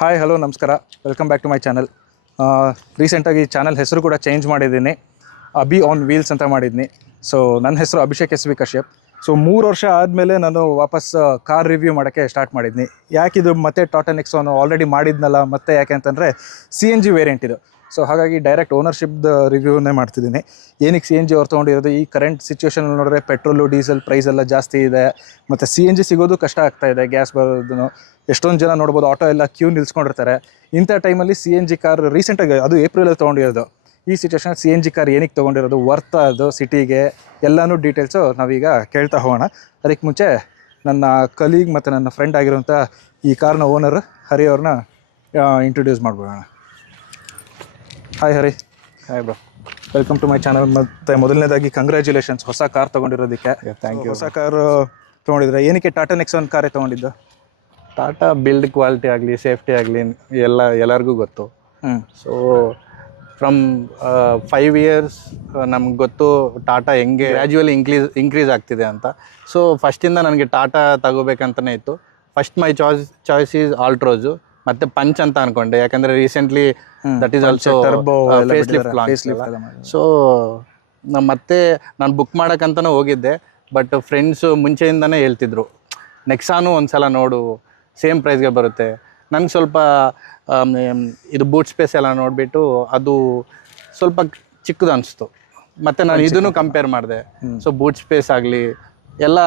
Hi hello ನಮಸ್ಕಾರ, welcome back to my channel. ರೀಸೆಂಟಾಗಿ channel ಹೆಸರು ಕೂಡ ಚೇಂಜ್ ಮಾಡಿದ್ದೀನಿ, ಅಬಿ ಆನ್ ವೀಲ್ಸ್ ಅಂತ ಮಾಡಿದ್ದೀನಿ. ಸೊ ನನ್ನ ಹೆಸರು Abhishek S V Kashyap. So 3 ವರ್ಷ ಆದಮೇಲೆ ನಾನು ವಾಪಸ್ ಕಾರ್ ರಿವ್ಯೂ ಮಾಡೋಕ್ಕೆ ಸ್ಟಾರ್ಟ್ ಮಾಡಿದ್ನಿ. ಯಾಕಿದು ಮತ್ತೆ ಟಾಟಾ ನೆಕ್ಸಾನ್ ಆಲ್ರೆಡಿ ಮಾಡಿದ್ನಲ್ಲ, ಮತ್ತೆ ಯಾಕೆ ಅಂತಂದರೆ CNG ವೇರಿಯಂಟ್ ಇದು. ಸೊ ಹಾಗಾಗಿ ಡೈರೆಕ್ಟ್ ಓನರ್ಶಿಪ್ದು ರಿವ್ಯೂನೇ ಮಾಡ್ತಿದ್ದೀನಿ. ಏನಕ್ಕೆ CNG ಅವ್ರು ತೊಗೊಂಡಿರೋದು, ಈ ಕರೆಂಟ್ ಸಿಚುವೇಷನಲ್ಲಿ ನೋಡಿದ್ರೆ ಪೆಟ್ರೋಲು ಡೀಸೆಲ್ ಪ್ರೈಸ್ ಎಲ್ಲ ಜಾಸ್ತಿ ಇದೆ, ಮತ್ತು CNG ಸಿಗೋದು ಕಷ್ಟ ಆಗ್ತಾ ಇದೆ. ಗ್ಯಾಸ್ ಬರೋದನ್ನು ಎಷ್ಟೊಂದು ಜನ ನೋಡ್ಬೋದು, ಆಟೋ ಎಲ್ಲ ಕ್ಯೂ ನಿಲ್ಸ್ಕೊಂಡಿರ್ತಾರೆ. ಇಂಥ ಟೈಮಲ್ಲಿ CNG ಕಾರ್ ರೀಸೆಂಟಾಗಿ ಅದು ಏಪ್ರಿಲಲ್ಲಿ ತೊಗೊಂಡಿರೋದು. ಈ ಸಿಚುವೇಷನ್ CNG ಕಾರ್ ಏನಕ್ಕೆ ತೊಗೊಂಡಿರೋದು, ವರ್ತ್ ಅದು ಸಿಟಿಗೆ, ಎಲ್ಲನೂ ಡೀಟೇಲ್ಸು ನಾವೀಗ ಕೇಳ್ತಾ ಹೋಗೋಣ. ಅದಕ್ಕೆ ಮುಂಚೆ ನನ್ನ ಕಲೀಗ್ ಮತ್ತು ನನ್ನ ಫ್ರೆಂಡ್ ಆಗಿರುವಂಥ ಈ ಕಾರ್ನ ಓನರ್ ಹರಿ ಅವ್ರನ್ನ ಇಂಟ್ರೊಡ್ಯೂಸ್ ಮಾಡ್ಬೋಣ. Hi Hari. Hi bro, welcome to my channel. ಮತ್ತು ಮೊದಲನೇದಾಗಿ ಕಂಗ್ರ್ಯಾಚುಲೇಷನ್ಸ್ ಹೊಸ ಕಾರ್ ತೊಗೊಂಡಿರೋದಕ್ಕೆ. Thank you. ಹೊಸ ಕಾರು ತೊಗೊಂಡಿದ್ರೆ ಏನಕ್ಕೆ ಟಾಟಾ ನೆಕ್ಸಾನ್ ಕಾರೇ ತೊಗೊಂಡಿದ್ದು? ಟಾಟಾ ಬಿಲ್ಡ್ ಕ್ವಾಲಿಟಿ ಆಗಲಿ, ಸೇಫ್ಟಿ ಆಗಲಿ ಎಲ್ಲರಿಗೂ ಗೊತ್ತು. ಸೊ ಫ್ರಮ್ 5 ಇಯರ್ಸ್ ನಮ್ಗೆ ಗೊತ್ತು ಟಾಟಾ ಹೆಂಗೆ ಗ್ರ್ಯಾಜುವಲಿ ಇನ್ಕ್ರೀಸ್ ಆಗ್ತಿದೆ ಅಂತ. ಸೊ ಫಸ್ಟಿಂದ ನನಗೆ ಟಾಟಾ ತಗೋಬೇಕಂತಲೇ ಇತ್ತು. First my choice is Altroz ಮತ್ತು ಪಂಚ್ ಅಂತ ಅನ್ಕೊಂಡೆ, ಯಾಕಂದರೆ recently that is also facelift launch. So ಮತ್ತೆ ನಾನು ಬುಕ್ ಮಾಡೋಕ್ಕಂತಲೂ ಹೋಗಿದ್ದೆ, ಬಟ್ ಫ್ರೆಂಡ್ಸು ಮುಂಚೆಯಿಂದನೇ ಹೇಳ್ತಿದ್ರು ನೆಕ್ಸಾನು ಒಂದು ಸಲ ನೋಡು, ಸೇಮ್ ಪ್ರೈಸ್ಗೆ ಬರುತ್ತೆ. ನಂಗೆ ಸ್ವಲ್ಪ ಇದು ಬೂಟ್ ಸ್ಪೇಸ್ ಎಲ್ಲ ನೋಡಿಬಿಟ್ಟು ಅದು ಸ್ವಲ್ಪ ಚಿಕ್ಕದು ಅನಿಸ್ತು. ಮತ್ತು ನಾನು ಇದನ್ನು ಕಂಪೇರ್ ಮಾಡಿದೆ. ಸೊ ಬೂಟ್ ಸ್ಪೇಸ್ ಆಗಲಿ ಎಲ್ಲ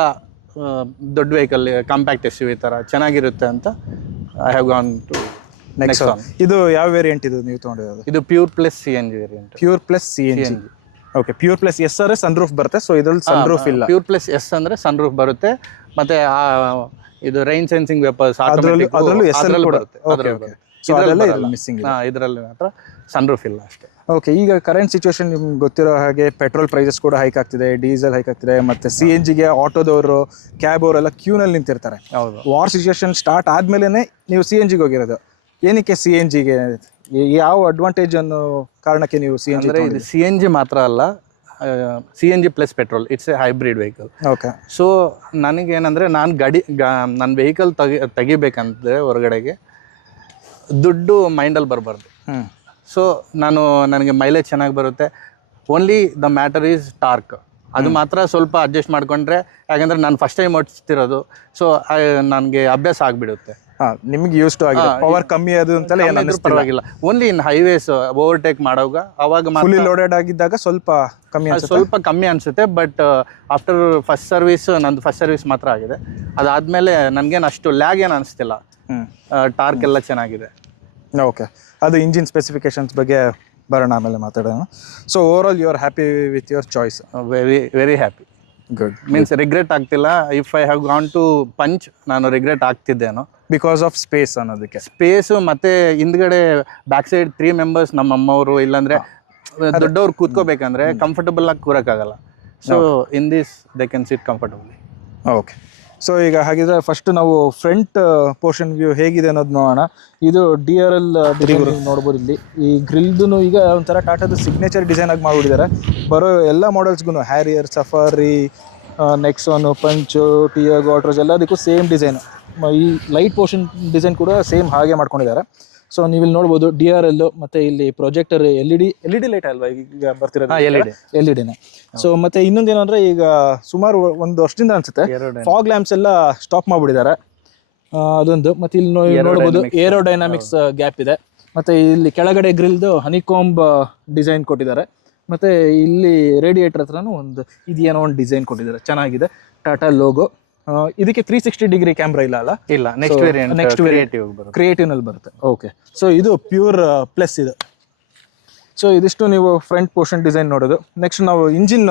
ದೊಡ್ಡ ವೆಹಿಕಲ್, ಕಾಂಪ್ಯಾಕ್ಟ್ SUV ಥರ ಚೆನ್ನಾಗಿರುತ್ತೆ ಅಂತ I have gone to Nexon. ಇದು ಯಾವ ವೇರಿಯಂಟ್ ಇದು ನೀವು ತೊಗೊಂಡಿರೋದು? ಇದು pure plus CNG variant. Pure plus CNG. Okay, pure plus S ಆದರೆ ಸನ್ರೂಫ್ ಬರುತ್ತೆ. ಸೊ ಇದರಲ್ಲಿ ಸನ್ರೂಫ್ ಇಲ್ಲ. ಪ್ಯೂರ್ ಪ್ಲಸ್ ಎಸ್ ಅಂದರೆ ಸನ್ರೂಫ್ ಬರುತ್ತೆ, ಮತ್ತು ಇದು ರೈನ್ ಸೆನ್ಸಿಂಗ್ ವೆಪರ್ಸ್ ಅದರಲ್ಲೂ ಬರುತ್ತೆ. ಇದರಲ್ಲಿ ಮಾತ್ರ ಸನ್ರೂಫ್ ಇಲ್ಲ ಅಷ್ಟೇ. ಓಕೆ, ಈಗ ಕರೆಂಟ್ ಸಿಚುವೇಶನ್ ನಿಮ್ಗೆ ಗೊತ್ತಿರೋ ಹಾಗೆ ಪೆಟ್ರೋಲ್ ಪ್ರೈಸಸ್ ಕೂಡ ಹೈಕ್ ಆಗ್ತಿದೆ, ಡೀಸೆಲ್ ಹೈಕ್ ಆಗ್ತಿದೆ, ಮತ್ತು CNGಗೆ ಆಟೋದವರು, ಕ್ಯಾಬ್ ಅವರೆಲ್ಲ ಕ್ಯೂನಲ್ಲಿ ನಿಂತಿರ್ತಾರೆ. ಹೌದು. ವಾರ್ ಸಿಚುವೇಶನ್ ಸ್ಟಾರ್ಟ್ ಆದಮೇಲೆ ನೀವು CNGಗೆ ಹೋಗಿರೋದು. ಏನಕ್ಕೆ CNGಗೆ, ಯಾವ ಅಡ್ವಾಂಟೇಜ್ ಅನ್ನೋ ಕಾರಣಕ್ಕೆ ನೀವು CNG? ಅಂದರೆ ಇದು CNG ಮಾತ್ರ ಅಲ್ಲ, CNG plus petrol, it's a hybrid vehicle. Okay. So ನನಗೇನಂದರೆ ನಾನು ನನ್ನ ವೆಹಿಕಲ್ ತೆಗಿಬೇಕಂದ್ರೆ ಹೊರಗಡೆಗೆ ದುಡ್ಡು ಮೈಂಡಲ್ಲಿ ಬರಬಾರ್ದು. ಸೊ ನನಗೆ ಮೈಲೇಜ್ ಚೆನ್ನಾಗಿ ಬರುತ್ತೆ. Only the matter is torque. ಅದು ಮಾತ್ರ ಸ್ವಲ್ಪ ಅಡ್ಜಸ್ಟ್ ಮಾಡಿಕೊಂಡ್ರೆ, ಯಾಕಂದರೆ ನಾನು ಫಸ್ಟ್ ಟೈಮ್ ಓಡಿಸ್ತಿರೋದು. ಸೊ ನನಗೆ ಅಭ್ಯಾಸ ಆಗಿಬಿಡುತ್ತೆ. ನಿಮ್ಗೆ ಯೂಸ್ ಟು ಆಗಿದೆ. ಪವರ್ ಕಮ್ಮಿ ಅದು ಅಂತಲೇ ಏನು ಪರವಾಗಿಲ್ಲ. ಓನ್ಲಿ ಇನ್ ಹೈವೇಸ್ ಓವರ್ಟೇಕ್ ಮಾಡೋವಾಗ ಅವಾಗ ಫುಲ್ಲಿ ಲೋಡೆಡ್ ಆಗಿದ್ದಾಗ ಸ್ವಲ್ಪ ಕಮ್ಮಿ ಅನಿಸುತ್ತೆ. ಬಟ್ ಆಫ್ಟರ್ ಫಸ್ಟ್ ಸರ್ವಿಸ್ ಮಾತ್ರ ಆಗಿದೆ. ಅದಾದಮೇಲೆ ನನಗೇನು ಅಷ್ಟು ಲ್ಯಾಗ್ ಏನು ಅನಿಸ್ತಿಲ್ಲ. ಟಾರ್ಕ್ ಎಲ್ಲ ಚೆನ್ನಾಗಿದೆ. ಓಕೆ, ಅದು ಇಂಜಿನ್ ಸ್ಪೆಸಿಫಿಕೇಶನ್ಸ್ ಬಗ್ಗೆ ಬರೋಣ, ಆಮೇಲೆ ಮಾತಾಡೋಣ. So overall you are happy with your choice? Very happy. Good. Means regret ಆಗ್ತಿಲ್ಲ. If I have gone to Punch ನಾನು ರಿಗ್ರೆಟ್ ಆಗ್ತಿದ್ದೇನೋ, ಬಿಕಾಸ್ ಆಫ್ ಸ್ಪೇಸ್ ಅನ್ನೋದಕ್ಕೆ. ಸ್ಪೇಸು ಮತ್ತು ಹಿಂದ್ಗಡೆ ಬ್ಯಾಕ್ ಸೈಡ್ 3 ಮೆಂಬರ್ಸ್, ನಮ್ಮ ಅಮ್ಮವರು ಇಲ್ಲಾಂದರೆ ದೊಡ್ಡವ್ರು ಕೂತ್ಕೋಬೇಕಂದ್ರೆ ಕಂಫರ್ಟಬಲ್ ಆಗಿ ಕೂರೋಕ್ಕಾಗಲ್ಲ. So in this they can sit comfortably. Okay, so ಈಗ ಹಾಗಿದ್ರೆ ಫಸ್ಟ್ ನಾವು ಫ್ರಂಟ್ ಪೋರ್ಷನ್ ವ್ಯೂ ಹೇಗಿದೆ ಅನ್ನೋದು ನೋಡೋಣ. ಇದು DRL ನೋಡ್ಬೋದು. ಇಲ್ಲಿ ಈ ಗ್ರಿಲ್ದು ಈಗ ಒಂಥರ ಟಾಟಾದ ಸಿಗ್ನೇಚರ್ ಡಿಸೈನ್ ಆಗಿ ಮಾಡಿಬಿಟ್ಟಿದ್ದಾರೆ. ಬರೋ ಎಲ್ಲ ಮಾಡೆಲ್ಸ್ಗೂ ಹ್ಯಾರಿಯರ್, ಸಫಾರಿ, ನೆಕ್ಸಾನು, ಪಂಚು, ಟಿಯಾಗೋ, ಆಟ್ರೋಸ್ ಎಲ್ಲದಕ್ಕೂ ಸೇಮ್ ಡಿಸೈನು. ಈ ಲೈಟ್ ಪೋರ್ಷನ್ ಡಿಸೈನ್ ಕೂಡ ಸೇಮ್ ಹಾಗೆ ಮಾಡ್ಕೊಂಡಿದ್ದಾರೆ. ಸೊ ನೀವು ಇಲ್ಲಿ ನೋಡ್ಬೋದು DRL, ಮತ್ತು ಇಲ್ಲಿ ಪ್ರೊಜೆಕ್ಟರ್ LED ಲೈಟ್ ಅಲ್ವಾ ಈಗ ಬರ್ತಿರೋದು? LED. ಸೊ ಮತ್ತೆ ಇನ್ನೊಂದೇನು ಅಂದರೆ, ಈಗ ಸುಮಾರು ಒಂದು ವರ್ಷದಿಂದ ಅನ್ಸುತ್ತೆ ಫಾಗ್ ಲ್ಯಾಂಪ್ಸ್ ಎಲ್ಲ ಸ್ಟಾಪ್ ಮಾಡಿಬಿಟ್ಟಿದ್ದಾರೆ, ಅದೊಂದು. ಮತ್ತು ಇಲ್ಲಿ ನೋಡ್ಬೋದು ಏರೋಡೈನಾಮಿಕ್ಸ್ ಗ್ಯಾಪ್ ಇದೆ. ಮತ್ತು ಇಲ್ಲಿ ಕೆಳಗಡೆ ಗ್ರಿಲ್ದು ಹನಿಕಾಂಬ್ ಡಿಸೈನ್ ಕೊಟ್ಟಿದ್ದಾರೆ. ಮತ್ತು ಇಲ್ಲಿ ರೇಡಿಯೇಟರ್ ಹತ್ರನೂ ಇದೇನೋ ಒಂದು ಡಿಸೈನ್ ಕೊಟ್ಟಿದ್ದಾರೆ, ಚೆನ್ನಾಗಿದೆ. ಟಾಟಾ ಲೋಗೋ. ಇದಕ್ಕೆ 360 ಡಿಗ್ರಿ ಕ್ಯಾಮ್ರಾ ಇಲ್ಲ. ನೆಕ್ಸ್ಟ್ ಕ್ರಿಯೇಟಿವ್ನಲ್ಲಿ ಬರುತ್ತೆ. ಓಕೆ, ಸೊ ಇದು ಪ್ಯೂರ್ ಪ್ಲಸ್ ಇದು. ಸೊ ಇದಿಷ್ಟು ನೀವು ಫ್ರಂಟ್ ಪೋರ್ಷನ್ ಡಿಸೈನ್ ನೋಡೋದು. ನೆಕ್ಸ್ಟ್ ನಾವು ಇಂಜಿನ್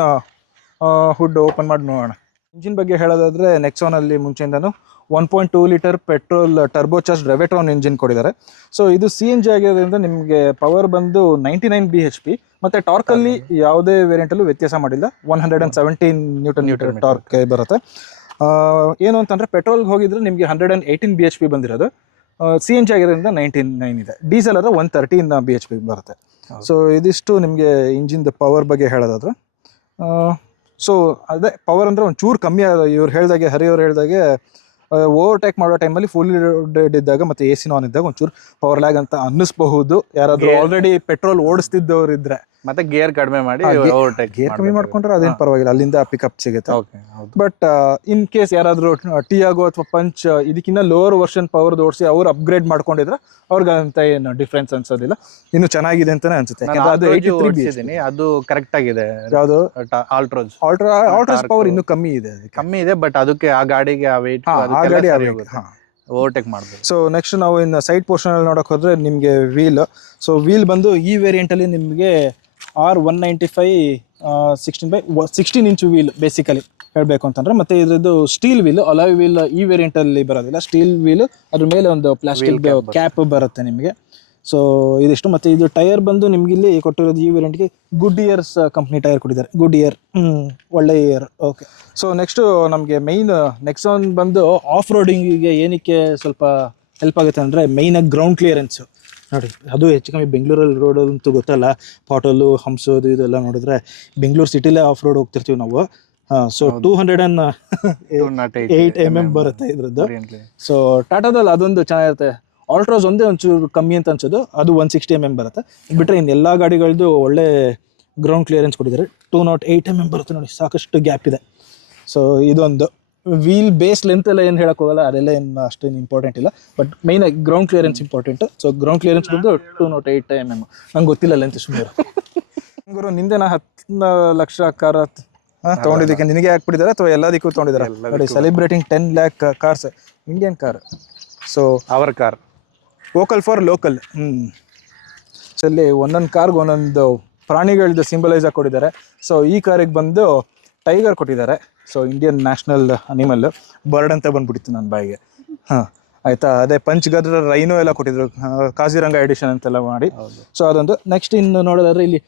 ಹುಡ್ ಓಪನ್ ಮಾಡಿ ನೋಡೋಣ. ಇಂಜಿನ್ ಬಗ್ಗೆ ಹೇಳೋದಾದರೆ, ನೆಕ್ಸಾನಲ್ಲಿ ಮುಂಚೆಯಿಂದನೂ 1.2 ಲೀಟರ್ ಪೆಟ್ರೋಲ್ ಟರ್ಬೋಚಾರ್ಜ್ ರೆವೆಟ್ರಾನ್ ಇಂಜಿನ್ ಕೊಟ್ಟಿದ್ದಾರೆ. ಸೊ ಇದು CNG ಆಗಿರೋದ್ರಿಂದ ನಿಮಗೆ ಪವರ್ ಬಂದು 99 bhp, ಮತ್ತು ಟಾರ್ಕಲ್ಲಿ ಯಾವುದೇ ವೇರಿಯಂಟಲ್ಲೂ ವ್ಯತ್ಯಾಸ ಮಾಡಿಲ್ಲ. 117 ನ್ಯೂಟನ್ ಟಾರ್ಕ್ ಬರುತ್ತೆ. ಏನು ಅಂತಂದರೆ, ಪೆಟ್ರೋಲ್ಗೆ ಹೋಗಿದ್ರೆ ನಿಮಗೆ 118 bhp ಬಂದಿರೋದು, CNG ಆಗಿರೋದ್ರಿಂದ 99 ಇದೆ. ಡೀಸೆಲ್ ಆದರೆ 113 bhp ಬರುತ್ತೆ. ಸೊ ಇದಿಷ್ಟು ನಿಮಗೆ ಇಂಜಿನ್ದು ಪವರ್ ಬಗ್ಗೆ ಹೇಳೋದಾದ್ರೆ. ಸೊ ಅದೇ ಪವರ್ ಅಂದರೆ ಒಂಚೂರು ಕಮ್ಮಿ. ಇವ್ರು ಹೇಳ್ದಾಗೆ, ಹರಿಯವ್ರು ಹೇಳ್ದಾಗೆ ಓವರ್ಟೇಕ್ ಮಾಡೋ ಟೈಮಲ್ಲಿ ಫುಲ್ ಲೋಡೆಡ್ ಇದ್ದಾಗ ಮತ್ತೆ ಎ ಸಿ ಆನ್ ಇದ್ದಾಗ ಒಂಚೂರು ಪವರ್ ಲ್ಯಾಗ್ ಅಂತ ಅನ್ನಿಸ್ಬಹುದು ಯಾರಾದ್ರೂ ಆಲ್ರೆಡಿ ಪೆಟ್ರೋಲ್ ಓಡಿಸ್ತಿದ್ದವ್ರು ಇದ್ರೆ. ಮತ್ತೆ ಗೇರ್ ಕಡಿಮೆ ಮಾಡಿ ಓವರ್ಟೇಕ್ ಗೇರ್ ಕಮ್ಮಿ ಮಾಡ್ಕೊಂಡ್ರೆ ಅದೇನು ಪರವಾಗಿಲ್ಲ, ಅಲ್ಲಿಂದ ಪಿಕಪ್ ಸಿಗುತ್ತೆ. ಓಕೆ ಹೌದು. ಬಟ್ ಇನ್ ಕೇಸ್ ಯಾರಾದ್ರೂ ಟಿಯಾಗೋ ಅಥವಾ ಪಂಚ್ ಇದಕ್ಕಿಂತ ಲೋವರ್ ವರ್ಷನ್ ಪವರ್ ಓಡಿಸಿ ಅವ್ರು ಅಪ್ಗ್ರೇಡ್ ಮಾಡ್ಕೊಂಡಿದ್ರೆ ಅವ್ರಿಗಂತ ಏನು ಡಿಫ್ರೆನ್ಸ್ ಅನ್ಸೋದಿಲ್ಲ, ಇನ್ನು ಚೆನ್ನಾಗಿದೆ ಅಂತಾನೆ ಅನ್ಸುತ್ತೆ. ಅದು 83 ಅದು ಕರೆಕ್ಟ್ ಆಗಿದೆ. ಯಾವುದು ಆಲ್ಟ್ರೋಸ್ ಪವರ್ ಇನ್ನೂ ಕಮ್ಮಿ ಇದೆ, ಕಮ್ಮಿ ಇದೆ, ಬಟ್ ಅದಕ್ಕೆ ಆ ಗಾಡಿಗೆ ಆ ವೆಯ್ಟ್ ಓವರ್ಟೇಕ್ ಮಾಡ್ಬೋದು. ಸೊ ನೆಕ್ಸ್ಟ್ ನಾವು ಇನ್ನು ಸೈಡ್ ಪೋರ್ಷನ್ ಅಲ್ಲಿ ನೋಡಕ್ ಹೋದ್ರೆ ನಿಮಗೆ ವೀಲ್. ಸೊ ವೀಲ್ ಬಂದು ಈ ವೇರಿಯಂಟ್ ಅಲ್ಲಿ ನಿಮಗೆ R195 16 ಇಂಚು ವೀಲ್ ಬೇಸಿಕಲಿ ಹೇಳಬೇಕು ಅಂತಂದ್ರೆ. ಮತ್ತೆ ಇದ್ರದ್ದು ಸ್ಟೀಲ್ ವೀಲ್, ಅಲಾಯ್ ವೀಲ್ ಈ ವೇರಿಯಂಟ್ ಅಲ್ಲಿ ಬರೋದಿಲ್ಲ, ಸ್ಟೀಲ್ ವೀಲ್, ಅದ್ರ ಮೇಲೆ ಒಂದು ಪ್ಲಾಸ್ಟಿಕ್ ಕ್ಯಾಪ್ ಬರುತ್ತೆ ನಿಮಗೆ. ಸೊ ಇದಿಷ್ಟು. ಮತ್ತೆ ಇದು ಟೈರ್ ಬಂದು ನಿಮ್ಗೆ ಇಲ್ಲಿ ಕೊಟ್ಟಿರೋದು ಈ ವೇರಿಯಂಟ್ಗೆ ಗುಡ್ ಇಯರ್ಸ್ ಕಂಪ್ನಿ ಟೈರ್ ಕೊಟ್ಟಿದ್ದಾರೆ, ಗುಡ್ ಇಯರ್, ಒಳ್ಳೆ ಇಯರ್. ಓಕೆ. ಸೊ ನೆಕ್ಸ್ಟ್ ನಮಗೆ ಮೈನ್ ನೆಕ್ಸಾನ್ ಬಂದು ಆಫ್ ರೋಡಿಂಗಿಗೆ ಏನಕ್ಕೆ ಸ್ವಲ್ಪ ಹೆಲ್ಪ್ ಆಗುತ್ತೆ ಅಂದರೆ ಮೈನಾಗಿ ಗ್ರೌಂಡ್ ಕ್ಲಿಯರೆನ್ಸು ನೋಡಿ. ಅದು ಹೆಚ್ಚು ಕಮ್ಮಿ ಬೆಂಗಳೂರಲ್ಲಿ ರೋಡಂತೂ ಗೊತ್ತಲ್ಲ, ಪಾಟೋಲು ಹಂಸೋದು ಇದೆಲ್ಲ ನೋಡಿದ್ರೆ ಬೆಂಗಳೂರು ಸಿಟಿಲೇ ಆಫ್ ರೋಡ್ ಹೋಗ್ತಿರ್ತೀವಿ ನಾವು. ಸೊ 208 mm ಬರುತ್ತೆ ಇದ್ರದ್ದು. ಸೊ ಟಾಟಾದಲ್ಲಿ ಅದೊಂದು ಚೆನ್ನಾಗಿರುತ್ತೆ. ಆಲ್ಟ್ರೋಸ್ ಒಂದೇ ಒಂಚೂರು ಕಮ್ಮಿ ಅಂತ ಅನ್ಸೋದು, ಅದು 160 mm ಬರುತ್ತೆ. ಬಿಟ್ಟರೆ ಇನ್ನು ಎಲ್ಲ ಗಾಡಿಗಳದ್ದು ಒಳ್ಳೆ ಗ್ರೌಂಡ್ ಕ್ಲಿಯರೆನ್ಸ್ ಕೊಟ್ಟಿದ್ದಾರೆ. 208 mm ಬರುತ್ತೆ ನೋಡಿ, ಸಾಕಷ್ಟು ಗ್ಯಾಪ್ ಇದೆ. ಸೊ ಇದೊಂದು ವೀಲ್ ಬೇಸ್ ಲೆಂತ್ ಎಲ್ಲ ಏನು ಹೇಳಕ್ ಹೋಗಲ್ಲ, ಅದೆಲ್ಲ ಏನು ಅಷ್ಟೇನು ಇಂಪಾರ್ಟೆಂಟ್ ಇಲ್ಲ. ಬಟ್ ಮೈನ್ ಆಗಿ ground clearance important. So ground clearance ಬಂದು 208 mm. ನಂಗೆ ಗೊತ್ತಿಲ್ಲ ಲೆಂತ್ ಸುಮಾರು. ಗುರು ನಿಂದೇನ 10 ಲಕ್ಷ ಕಾರ್ ತೊಗೊಂಡಿದ್ದಕ್ಕೆ ನಿನಗೆ ಹಾಕ್ಬಿಟ್ಟಿದ್ದಾರೆ ಅಥವಾ ಎಲ್ಲದಕ್ಕೂ ತೊಗೊಂಡಿದ್ದಾರೆ ನೋಡಿ. Celebrating 10 lakh cars, Indian car. So our car, vocal for local. So ಇಲ್ಲಿ ಒಂದೊಂದು ಕಾರ್ಗೆ ಒಂದೊಂದು ಪ್ರಾಣಿಗಳದ್ದು ಸಿಂಬಲೈಸ್ ಆಗಿ ಕೊಟ್ಟಿದ್ದಾರೆ. ಸೊ ಈ ಕಾರಿಗೆ ಬಂದು ಟೈಗರ್ ಕೊಟ್ಟಿದ್ದಾರೆ. So Indian national animal, bird ಅಂತ ಬಂದ್ಬಿಟ್ಟಿತ್ತು ನನ್ನ ಬಾಯಿಗೆ. ಆಯ್ತಾ. ಅದೇ ಪಂಚ್ ಗದ್ರ ರೈನೋ ಎಲ್ಲ ಕೊಟ್ಟಿದ್ರು, ಕಾಜಿರಂಗ ಎಡಿಷನ್ ಅಂತೆಲ್ಲ ಮಾಡಿ. ಸೊ ಅದೊಂದು. ನೆಕ್ಸ್ಟ್ ಇನ್ನು ನೋಡೋದಾದ್ರೆ ಇಲ್ಲಿ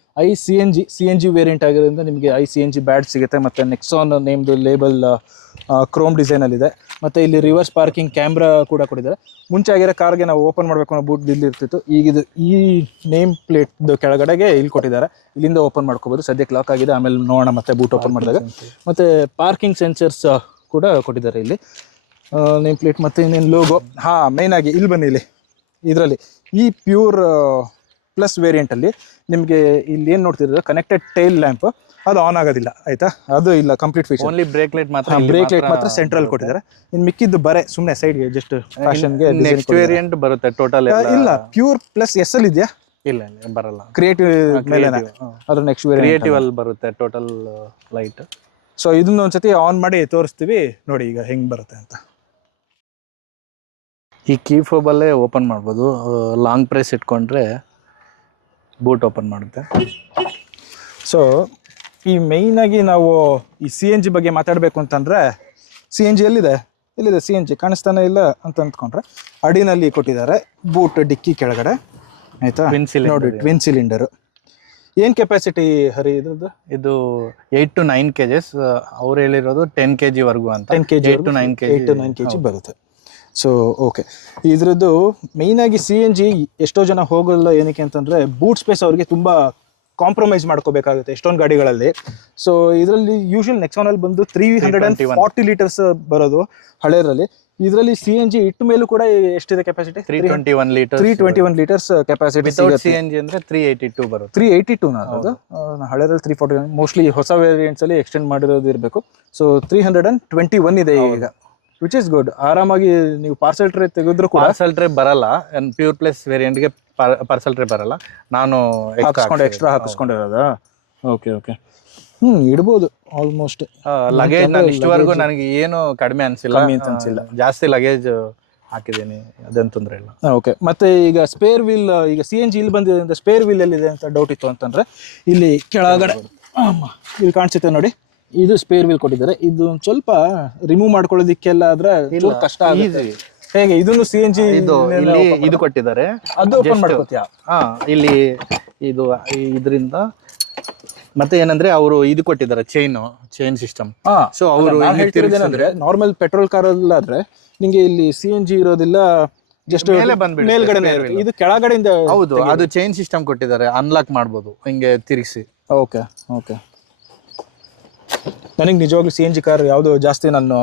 CNG ವೇರಿಯಂಟ್ ಆಗಿರೋದ್ರಿಂದ ನಿಮಗೆ CNG ಬ್ಯಾಡ್ ಸಿಗುತ್ತೆ. ಮತ್ತು ನೆಕ್ಸಾನ್ ನೇಮ್ದು ಲೇಬಲ್ ಕ್ರೋಮ್ ಡಿಸೈನಲ್ಲಿದೆ. ಮತ್ತು ಇಲ್ಲಿ ರಿವರ್ಸ್ ಪಾರ್ಕಿಂಗ್ ಕ್ಯಾಮ್ರಾ ಕೂಡ ಕೊಟ್ಟಿದ್ದಾರೆ. ಮುಂಚೆ ಆಗಿರೋ ಕಾರ್ಗೆ ನಾವು ಓಪನ್ ಮಾಡಬೇಕು ಅನ್ನೋ ಬೂಟ್ ಇಲ್ಲಿ ಇರ್ತಿತ್ತು, ಈಗಿದು ಈ ನೇಮ್ ಪ್ಲೇಟ್ದು ಕೆಳಗಡೆಗೆ ಇಲ್ಲಿ ಕೊಟ್ಟಿದ್ದಾರೆ, ಇಲ್ಲಿಂದ ಓಪನ್ ಮಾಡ್ಕೋಬೋದು. ಸದ್ಯಕ್ಕೆ ಲಾಕ್ ಆಗಿದೆ, ಆಮೇಲೆ ನೋಡೋಣ ಮತ್ತೆ ಬೂಟ್ ಓಪನ್ ಮಾಡಿದಾಗ. ಮತ್ತು ಪಾರ್ಕಿಂಗ್ ಸೆನ್ಸರ್ಸ್ ಕೂಡ ಕೊಟ್ಟಿದ್ದಾರೆ ಇಲ್ಲಿ, ನೇಮ್ ಪ್ಲೇಟ್ ಮತ್ತು ಇನ್ನೇನು ಲೋಗೋ. ಮೇಯ್ನ್ ಆಗಿ ಇಲ್ಲಿ ಬನ್ನಿ, ಇಲ್ಲಿ ಇದರಲ್ಲಿ ಈ ಪ್ಯೂರ್ ಪ್ಲಸ್ ವೇರಿಯಂಟಲ್ಲಿ ನಿಮಗೆ ಇಲ್ಲಿ ಏನು ನೋಡ್ತಿರೋದು ಕನೆಕ್ಟೆಡ್ ಟೈಲ್ ಲ್ಯಾಂಪ್, ಅದು ಆನ್ ಆಗೋದಿಲ್ಲ. ಆಯ್ತಾ, ಅದು ಇಲ್ಲ, complete feature. Only break light ಮಾತ್ರ ಸೆಂಟ್ರಲ್ ಕೊಟ್ಟಿದ್ದಾರೆ. ಇನ್ನು ಮಿಕ್ಕಿದ್ದು ಬರೇ ಸುಮ್ಮನೆ ಸೈಡ್ಗೆ ಜಸ್ಟ್ ಫ್ಯಾಷನ್ಗೆ. ನೆಕ್ಸ್ಟ್ ವೇರಿಯಂಟ್ ಬರುತ್ತೆ ಟೋಟಲ್ ಇಲ್ಲ, ಪ್ಯೂರ್ ಪ್ಲಸ್ ಎಸ್ ಅಲ್ಲಿ ಇದೆಯಾ? ಇಲ್ಲ ಬರಲ್ಲ, ಕ್ರಿಯೇಟಿವ್ ಮೇಲೆ ಅದ್ರ ನೆಕ್ಸ್ಟ್ ಕ್ರಿಯೇಟಿವ್ ಅಲ್ಲಿ ಬರುತ್ತೆ ಟೋಟಲ್ ಲೈಟ್. ಸೊ ಇದನ್ನ ಒಂದ್ಸತಿ ಆನ್ ಮಾಡಿ ತೋರಿಸ್ತೀವಿ ನೋಡಿ ಈಗ ಹೆಂಗ್ ಬರುತ್ತೆ ಅಂತ. ಈ ಕೀ ಫೋಬಲ್ಲೇ ಓಪನ್ ಮಾಡ್ಬೋದು, ಲಾಂಗ್ ಪ್ರೆಸ್ ಇಟ್ಕೊಂಡ್ರೆ ಬೂಟ್ ಓಪನ್ ಮಾಡುತ್ತೆ. ಸೊ ಈ ಮೇಯ್ನಾಗಿ ನಾವು ಈ CNG ಬಗ್ಗೆ ಮಾತಾಡಬೇಕು ಅಂತಂದರೆ, CNG ಎಲ್ಲಿದೆ CNG ಕಾಣಿಸ್ತಾನೆ ಇಲ್ಲ ಅಂತ ಅಂದ್ಕೊಂಡ್ರೆ ಅಡಿನಲ್ಲಿ ಕೊಟ್ಟಿದ್ದಾರೆ, ಬೂಟ್ ಡಿಕ್ಕಿ ಕೆಳಗಡೆ. ಆಯಿತಾ, ನೋಡಿ ಟ್ವಿನ್ ಸಿಲಿಂಡರು. ಏನು ಕೆಪಾಸಿಟಿ ಹರಿ ಇದ್ರದ್ದು? ಇದು 8 to 9 kgs. ಅವ್ರು ಹೇಳಿರೋದು 10 kg ವರೆಗೂ ಅಂತ. 10 kg 8 to 9 kg ಬರುತ್ತೆ. ಸೊ ಓಕೆ, ಇದ್ರದ್ದು ಮೇಯ್ನಾಗಿ CNG ಎಷ್ಟೋ ಜನ ಹೋಗಲ್ಲ, ಏನಕ್ಕೆ ಅಂತಂದರೆ ಬೂಟ್ ಸ್ಪೇಸ್ ಅವ್ರಿಗೆ ತುಂಬ ಕಾಂಪ್ರಮೈಸ್ ಮಾಡ್ಕೋಬೇಕಾಗುತ್ತೆ ಎಷ್ಟೊಂದು ಗಾಡಿಗಳಲ್ಲಿ. ಸೊ ಇದರಲ್ಲಿ ಯೂಶುವಲ್ ನೆಕ್ಸಾನಲ್ಲಿ ಬಂದು 340 ಲೀಟರ್ಸ್ ಬರೋದು ಹಳೇರಲ್ಲಿ. ಇದರಲ್ಲಿ CNG ಇಟ್ಟ ಮೇಲೂ ಕೂಡ ಎಷ್ಟಿದೆ ಕೆಪಾಸಿಟಿ? 321 ಲೀಟರ್ಸ್ ಕೆಪಾಸಿಟಿ ಸಿಗುತ್ತೆ. CNG ಅಂದರೆ 382 ಬರುತ್ತೆ. 382 ಅದು ಹಳೇರಲ್ಲಿ 340. ಮೋಸ್ಟ್ಲಿ ಹೊಸ ವೇರಿಯಂಟ್ಸ್ ಅಲ್ಲಿ ಎಕ್ಸ್ಟೆಂಡ್ ಮಾಡಿರೋದು ಇರಬೇಕು. ಸೊ 321 ಇದೆ ಈಗ, ವಿಚ್ ಇಸ್ ಗುಡ್. ಆರಾಮಾಗಿ ನೀವು ಪಾರ್ಸಲ್ ಟ್ರೇ ತೆಗೆದ್ರು ಕೂಡ ಪಾರ್ಸಲ್ ಟ್ರೇ ಬರಲ್ಲ. ಪ್ಯೂರ್ ಪ್ಲಸ್ ವೇರಿಯಂಟ್ಗೆ ಪಾರ್ಸಲ್ ಟ್ರೇ ಬರಲ್ಲ. ನಾನು ಎಕ್ಸ್ಟ್ರಾ ಹಾಕಿಸ್ಕೊಂಡಿರೋದ. ಓಕೆ ಇಡ್ಬೋದು ಆಲ್ಮೋಸ್ಟ್. ಲಗೇಜ್ ನಾನು ಇಷ್ಟವರೆಗೂ ನನಗೆ ಏನು ಕಡಿಮೆ ಅನ್ಸಿಲ್ಲ, ಜಾಸ್ತಿ ಲಗೇಜ್ ಹಾಕಿದ್ದೀನಿ, ಅದೇನು ತೊಂದರೆ ಇಲ್ಲ. ಓಕೆ. ಮತ್ತೆ ಈಗ ಸ್ಪೇರ್ ವೀಲ್, ಈಗ CNG ಇಲ್ಲಿ ಬಂದಿದೆ, ಸ್ಪೇರ್ ವೀಲ್ ಎಲ್ಲಿದೆ ಅಂತ ಡೌಟ್ ಇತ್ತು ಅಂತಂದ್ರೆ ಇಲ್ಲಿ ಕೆಳಗಡೆ ಇಲ್ಲಿ ಕಾಣಿಸುತ್ತೆ ನೋಡಿ, ಇದು ಸ್ಪೇರ್ ವೀಲ್ ಕೊಟ್ಟಿದ್ದಾರೆ. ಇದು ಒಂದು ಸ್ವಲ್ಪ ರಿಮೂವ್ ಮಾಡ್ಕೊಳ್ಳೋದಿಕ್ಕೆಲ್ಲ ಆದ್ರೆ ಕಷ್ಟ ಆಗುತ್ತೆ. ಹೇಗೆ ಇದನ್ನು CNG ಇದು ಕೊಟ್ಟಿದ್ದಾರೆ, ಅದು ಓಪನ್ ಮಾಡ್ಕೋತೀಯಾ? ಇಲ್ಲಿ ಇದು ಇದರಿಂದ. ಮತ್ತೆ ಏನಂದ್ರೆ ಅವರು ಇದು ಕೊಟ್ಟಿದ್ದಾರೆ, ಚೈನ್ ಸಿಸ್ಟಮ್. ಸೊ ಅವರು ಹೇಳ್ತಿರೋದೇನಂದ್ರೆ ನಾರ್ಮಲ್ ಪೆಟ್ರೋಲ್ ಕಾರ್ ಆದ್ರೆ ನಿಂಗೆ ಇಲ್ಲಿ CNG ಇರೋದಿಲ್ಲ, ಜಸ್ಟ್ ಮೇಲ್ಗಡೆ, ಇದು ಕೆಳಗಡೆಯಿಂದ. ಹೌದು, ಅದು ಚೈನ್ ಸಿಸ್ಟಮ್ ಕೊಟ್ಟಿದ್ದಾರೆ, ಅನ್ಲಾಕ್ ಮಾಡ್ಬೋದು ಹಿಂಗೆ ತಿರುಗಿಸಿ. ಓಕೆ. ನನಗೆ ನಿಜವಾಗ್ಲೂ CNG ಕಾರ್ ಯಾವುದು ಜಾಸ್ತಿ ನಾನು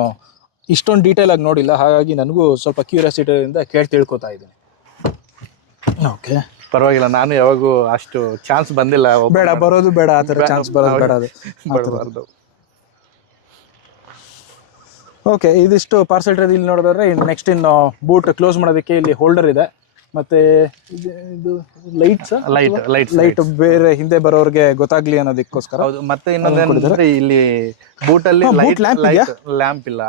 ಇಷ್ಟೊಂದು ಡೀಟೇಲ್ ಆಗಿ ನೋಡಿಲ್ಲ, ಹಾಗಾಗಿ ನನಗೂ ಸ್ವಲ್ಪ ಕ್ಯೂರಿಯಾಸಿಟಿಯಿಂದ ಕೇಳಿ ತಿಳ್ಕೊತಾ ಇದ್ದೀನಿ. ಓಕೆ, ಪರವಾಗಿಲ್ಲ, ನಾನು ಯಾವಾಗೂ ಅಷ್ಟು ಚಾನ್ಸ್ ಬಂದಿಲ್ಲ. ಬೇಡ, ಬರೋದು ಬೇಡ, ಆ ಥರ ಚಾನ್ಸ್ ಬರೋದು ಬೇಡ, ಅದು ಬರಬಾರ್ದು. ಓಕೆ, ಇದಿಷ್ಟು ಪಾರ್ಸೆಲ್ ಟ್ರೇ. ಇಲ್ಲಿ ನೋಡಿದ್ರೆ ನೆಕ್ಸ್ಟ್ ಇನ್ನು ಬೂಟ್ ಕ್ಲೋಸ್ ಮಾಡೋದಕ್ಕೆ ಇಲ್ಲಿ ಹೋಲ್ಡರ್ ಇದೆ. ಮತ್ತೆ ಇದು ಲೈಟ್ ಬೇರೆ ಹಿಂದೆ ಬರೋರಿಗೆ ಗೊತ್ತಾಗ್ಲಿ ಅನ್ನೋದಕ್ಕೋಸ್ಕರ. ಹೌದು, ಮತ್ತೆ ಇನ್ನೊಂದೇನಂದ್ರೆ ಇಲ್ಲಿ ಬೂಟಲ್ಲಿ ಲ್ಯಾಂಪ್ ಇಲ್ಲ,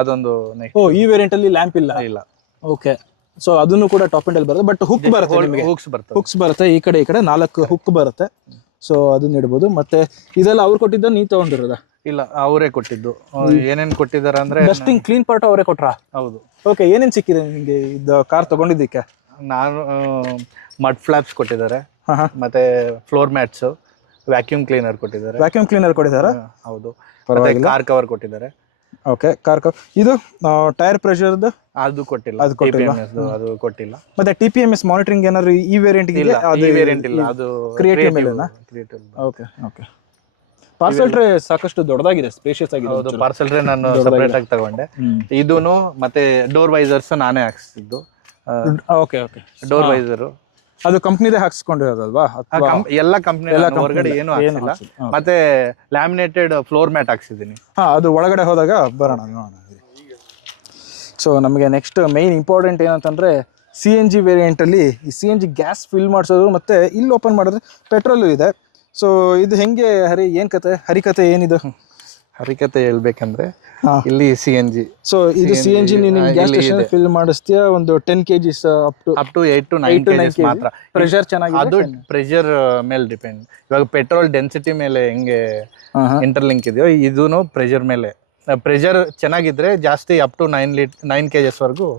ಅದೊಂದು. ಓ, ಈ ವೇರಿಯಂಟ್ ಅಲ್ಲಿ ಲ್ಯಾಂಪ್ ಇಲ್ಲ. ಓಕೆ, ಸೊ ಅದನ್ನು ಕೂಡ ಟಾಪ್ ಎಂಡ್ ಅಲ್ಲಿ ಬರುತ್ತೆ. ಬಟ್ ಹುಕ್ ಬರುತ್ತೆ, ನಿಮಗೆ ಹುಕ್ಸ್ ಬರುತ್ತೆ. ಈ ಕಡೆ 4 ಹುಕ್ ಬರುತ್ತೆ. ಸೊ ಅದನ್ನ ಇಡ್ಬೋದು. ಮತ್ತೆ ಇದೆಲ್ಲ ಅವ್ರು ಕೊಟ್ಟಿದ್ದ, ನೀವು ತಗೊಂಡಿರೋದ? ಇಲ್ಲ, ಅವರೇ ಕೊಟ್ಟಿದ್ದು. ಏನೇನ್ ಕೊಟ್ಟಿದಾರ ಅಂದ್ರೆ ಡಸ್ಟಿಂಗ್ ಕ್ಲೀನ್ ಪಾರ್ಟ್ ಅವರೇ ಕೊಟ್ರಾ? ಹೌದು. ಓಕೆ, ಏನೇನ್ ಸಿಕ್ಕಿದೆ ನಿಮಗೆ ಇದು ಕಾರ್ ತಗೊಂಡಿದ್ದಕ್ಕೆ? ನಾನು ಮಡ್ ಫ್ಲಾಪ್ಸ್ ಕೊಟ್ಟಿದ್ದಾರೆ, ಮತ್ತೆ ಫ್ಲೋರ್ ಮ್ಯಾಟ್ಸ್, ವ್ಯಾಕ್ಯೂಮ್ ಕ್ಲೀನರ್ ಕೊಟ್ಟಿದ್ದಾರೆ. ವ್ಯಾಕ್ಯೂಮ್ ಕ್ಲೀನರ್ ಕೊಟ್ಟಿದ್ದಾರೆ? ಹೌದು. ಮತ್ತೆ ಕಾರ್ ಕವರ್ ಕೊಟ್ಟಿದ್ದಾರೆ. Okay, car cover. ಇದು ಟೈರ್ ಪ್ರೆಷರ್ದು ಅದು ಕೊಟ್ಟಿಲ್ಲ, ಅದು ಕೊಟ್ಟಿಲ್ಲ. ಮತ್ತೆ TPMS ಮಾನಿಟರಿಂಗ್ ಏನಾದ್ರು ಈ ವೇರಿಯಂಟ್ ಇದೆ? ಈ ವೇರಿಯಂಟ್ ಇಲ್ಲ, ಅದು ಕ್ರಿಯೇಟಿವ್ ಮೇಲೆನಾ? ಓಕೆ. ಪಾರ್ಸೆಲ್ ಟ್ರೇ ಸಾಕಷ್ಟು ದೊಡ್ಡದಾಗಿದೆ, ಸ್ಪೇಷಿಯಸ್ ಆಗಿದೆ. ಹೌದು, ಪಾರ್ಸೆಲ್ ಟ್ರೇ ನಾನು ಸೆಪರೇಟ್ ಆಗಿ ತಗೊಂಡೆ. ಇದೂನು ಮತ್ತೆ ಡೋರ್ ವೈಸರ್ಸ್ ನಾನೇ ಹಾಕ್ಸಿದ್ದು. ಓಕೆ, ಡೋರ್ ವೈಸರ್ ಅದು ಕಂಪ್ನಿದೇ ಹಾಕ್ಸ್ಕೊಂಡಿರೋದಲ್ವಾ? ಎಲ್ಲ ಕಂಪ್ನಿ, ಹೊರಗಡೆ ಏನು ಹಾಕ್ಸಿಲ್ಲ. ಮತ್ತೆ ಲ್ಯಾಮಿನೇಟೆಡ್ ಫ್ಲೋರ್ ಮ್ಯಾಟ್ ಹಾಕ್ಸಿದ್ದೀನಿ. ಅದು ಒಳಗಡೆ ಹೋದಾಗ ಬರೋಣ. ಸೊ ನಮಗೆ ನೆಕ್ಸ್ಟ್ ಮೈನ್ ಇಂಪಾರ್ಟೆಂಟ್ ಏನಂತಂದ್ರೆ CNG ವೇರಿಯಂಟ್ ಅಲ್ಲಿ ಈ CNG ಗ್ಯಾಸ್ ಫಿಲ್ ಮಾಡಿಸೋದು, ಮತ್ತೆ ಇಲ್ಲಿ ಓಪನ್ ಮಾಡಿದ್ರೆ ಪೆಟ್ರೋಲ್ ಇದೆ. ಸೊ ಇದು ಹೆಂಗೆ ಹರಿಕತೆ ಏನಿದು? ಹರಿಕತೆ ಹೇಳ್ಬೇಕಂದ್ರೆ ಇಲ್ಲಿ CNG. ಸೊ ಇದು CNG ನೀನು ಗ್ಯಾಸ್ ಸ್ಟೇಷನ್ ಫಿಲ್ ಮಾಡಿಸ್ತೀಯಾ? ಒಂದು 10 kg up to 8 to 9 kg ಮಾತ್ರ. ಪ್ರೆಷರ್ ಚೆನ್ನಾಗಿದೆ, ಅದು ಪ್ರೆಷರ್ ಮೇಲೆ ಡಿಪೆಂಡ್. ಇವಾಗ ಪೆಟ್ರೋಲ್ ಡೆನ್ಸಿಟಿ ಮೇಲೆ ಹೆಂಗೆ ಇಂಟರ್ಲಿಂಕ್ ಇದೆಯೋ, ಇದೂನು ಪ್ರೆಷರ್ ಮೇಲೆ. ಪ್ರೆಷರ್ ಚೆನ್ನಾಗಿದ್ರೆ ಜಾಸ್ತಿ ಅಪ್ ಟು 9 kgs ವರೆಗೂ.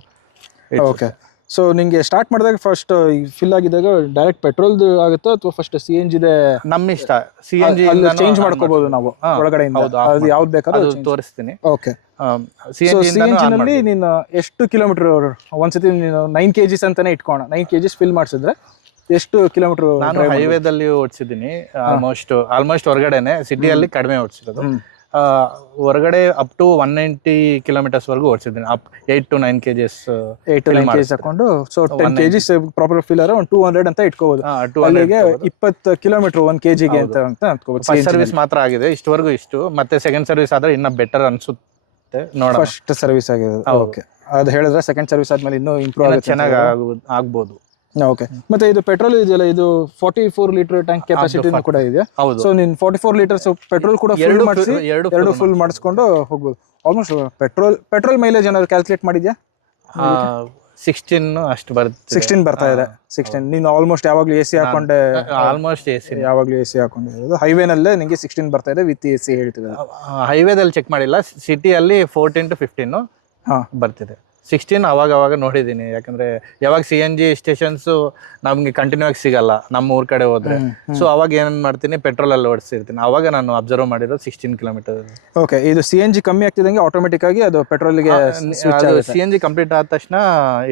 ಓಕೆ, ಸೊ ನಿಂಗೆ ಸ್ಟಾರ್ಟ್ ಮಾಡಿದಾಗ ಫಸ್ಟ್ ಫಿಲ್ ಆಗಿದ್ದಾಗ ಡೈರೆಕ್ಟ್ ಪೆಟ್ರೋಲ್ದು ಆಗುತ್ತೋ ಅಥವಾ ಫಸ್ಟ್ CNG ಇದೆ? ನಮ್ಮ ಇಷ್ಟ. CNG ಚೇಂಜ್ ಮಾಡ್ಕೋಬಹುದು ನಾವು ಒಳಗಡೆಯಿಂದ, ಅದು ಯಾವ್ದು ಬೇಕಾದ್ರೂ ತೋರಿಸ್ತೀನಿ. ಓಕೆ, CNG ನಲ್ಲಿ ನೀನು ಎಷ್ಟು ಕಿಲೋಮೀಟರ್ ಒಂದ್ಸತಿ ನೀನು 9 kgs ಅಂತಾನೆ ಇಟ್ಕೋಣ, 9 kgs ಫಿಲ್ ಮಾಡಿಸಿದ್ರೆ ಎಷ್ಟು ಕಿಲೋಮೀಟರ್? ನಾನು ಹೈವೇದಲ್ಲಿ ಓಡಿಸಿದ್ದೀನಿ, ಆಲ್ಮೋಸ್ಟ್ ಹೊರಗಡೆನೆ. ಸಿಟಿಯಲ್ಲಿ ಕಡಿಮೆ ಓಡಿಸಿರೋದು. ಹೊರಗಡೆ ಅಪ್ ಟು 190 kilometers ವರೆಗೂ ಓಡಿಸಿದ್ದೀನಿ. 8 to 9 kgs ಹಾಕೊಂಡು. ಸೊ 10 kgs ಪ್ರಾಪರ್ ಫಿಲ್ಲರ್ 200 ಅಂತ ಇಟ್ಕೋಬಹುದು. ಅಲ್ಲಿಗೆ 20 ಕಿಲೋಮೀಟರ್ 1 kg ಗೆ ಅಂತ ಅನ್ಕೋಬಹುದು. ಫಸ್ಟ್ ಸರ್ವಿಸ್ ಮಾತ್ರ ಆಗಿದೆ ಇಷ್ಟವರೆಗೂ. ಮತ್ತೆ ಸೆಕೆಂಡ್ ಸರ್ವಿಸ್ ಆದ್ರೆ ಇನ್ನ ಬೆಟರ್ ಅನ್ಸುತ್ತೆ. ನೋಡೋಣ. ಫಸ್ಟ್ ಸರ್ವಿಸ್ ಆಗಿದೆ. ಓಕೆ, ಅದು ಹೇಳಿದ್ರೆ ಸೆಕೆಂಡ್ ಸರ್ವಿಸ್ ಆದ್ಮೇಲೆ ಇನ್ನೂ ಇಂಪ್ರೂವ್ ಆಗುತ್ತೆ, ಚೆನ್ನಾಗಿ ಆಗ್ಬೋದು. ಓಕೆ, ಮತ್ತೆ ಇದು ಪೆಟ್ರೋಲ್ ಇದೆಯಲ್ಲ, ಇದು 44 ಲೀಟರ್ ಟ್ಯಾಂಕ್ ಕೆಪಾಸಿಟಿ ಕೂಡ ಇದೆ. ಸೊ ನೀನ್ 44 ಲೀಟರ್ಸ್ ಪೆಟ್ರೋಲ್ ಕೂಡ ಎರಡು ಫುಲ್ ಮಾಡಿಸ್ಕೊಂಡು ಹೋಗ್ಬೋದು. ಆಲ್ಮೋಸ್ಟ್ ಪೆಟ್ರೋಲ್ ಮೈಲೇಜ್ ಏನಾದ್ರು ಕ್ಯಾಲ್ಕುಲೇಟ್ ಮಾಡಿದ್ಯಾ? 16 ಅಷ್ಟು ಬರುತ್ತೆ. 16 ಬರ್ತಾ ಇದೆ. 16 ನೀನು ಆಲ್ಮೋಸ್ಟ್ ಯಾವಾಗ್ಲೂ AC ಹಾಕೊಂಡೆ? ಆಲ್ಮೋಸ್ಟ್ ಯಾವಾಗ್ಲೂ AC ಹಾಕೊಂಡಿರೋದು. ಹೈವೇನಲ್ಲೇ ನಿಂಗೆ 16 ಬರ್ತಾ ಇದೆ ವಿತ್ AC ಹೇಳ್ತಿದ್ದಾರೆ. ಹೈವೇದಲ್ಲಿ ಚೆಕ್ ಮಾಡಿಲ್ಲ, ಸಿಟಿಯಲ್ಲಿ 14 to 15 ಬರ್ತಿದೆ. 16 ಅವಾಗ ನೋಡಿದ್ದೀನಿ. ಯಾಕಂದ್ರೆ ಯಾವಾಗ CNG ಸ್ಟೇಷನ್ಸ್ ನಮ್ಗೆ ಕಂಟಿನ್ಯೂ ಆಗಿ ಸಿಗಲ್ಲ ನಮ್ಮ ಊರ್ ಕಡೆ ಹೋದ್ರೆ. ಸೊ ಅವಾಗ ಏನ್ ಮಾಡ್ತೀನಿ, ಪೆಟ್ರೋಲ್ ಅಲ್ಲಿ ಓಡಿಸಿರ್ತೀನಿ. ಅವಾಗ ನಾನು ಅಬ್ಸರ್ವ್ ಮಾಡಿರೋದು 16 kilometers. ಓಕೆ, ಇದು CNG ಕಮ್ಮಿ ಆಗ್ತಿದಂಗೆ ಆಟೋಮೆಟಿಕ್ ಆಗಿ ಅದು ಪೆಟ್ರೋಲ್ಗೆ CNG ಕಂಪ್ಲೀಟ್ ಆದ ತಕ್ಷಣ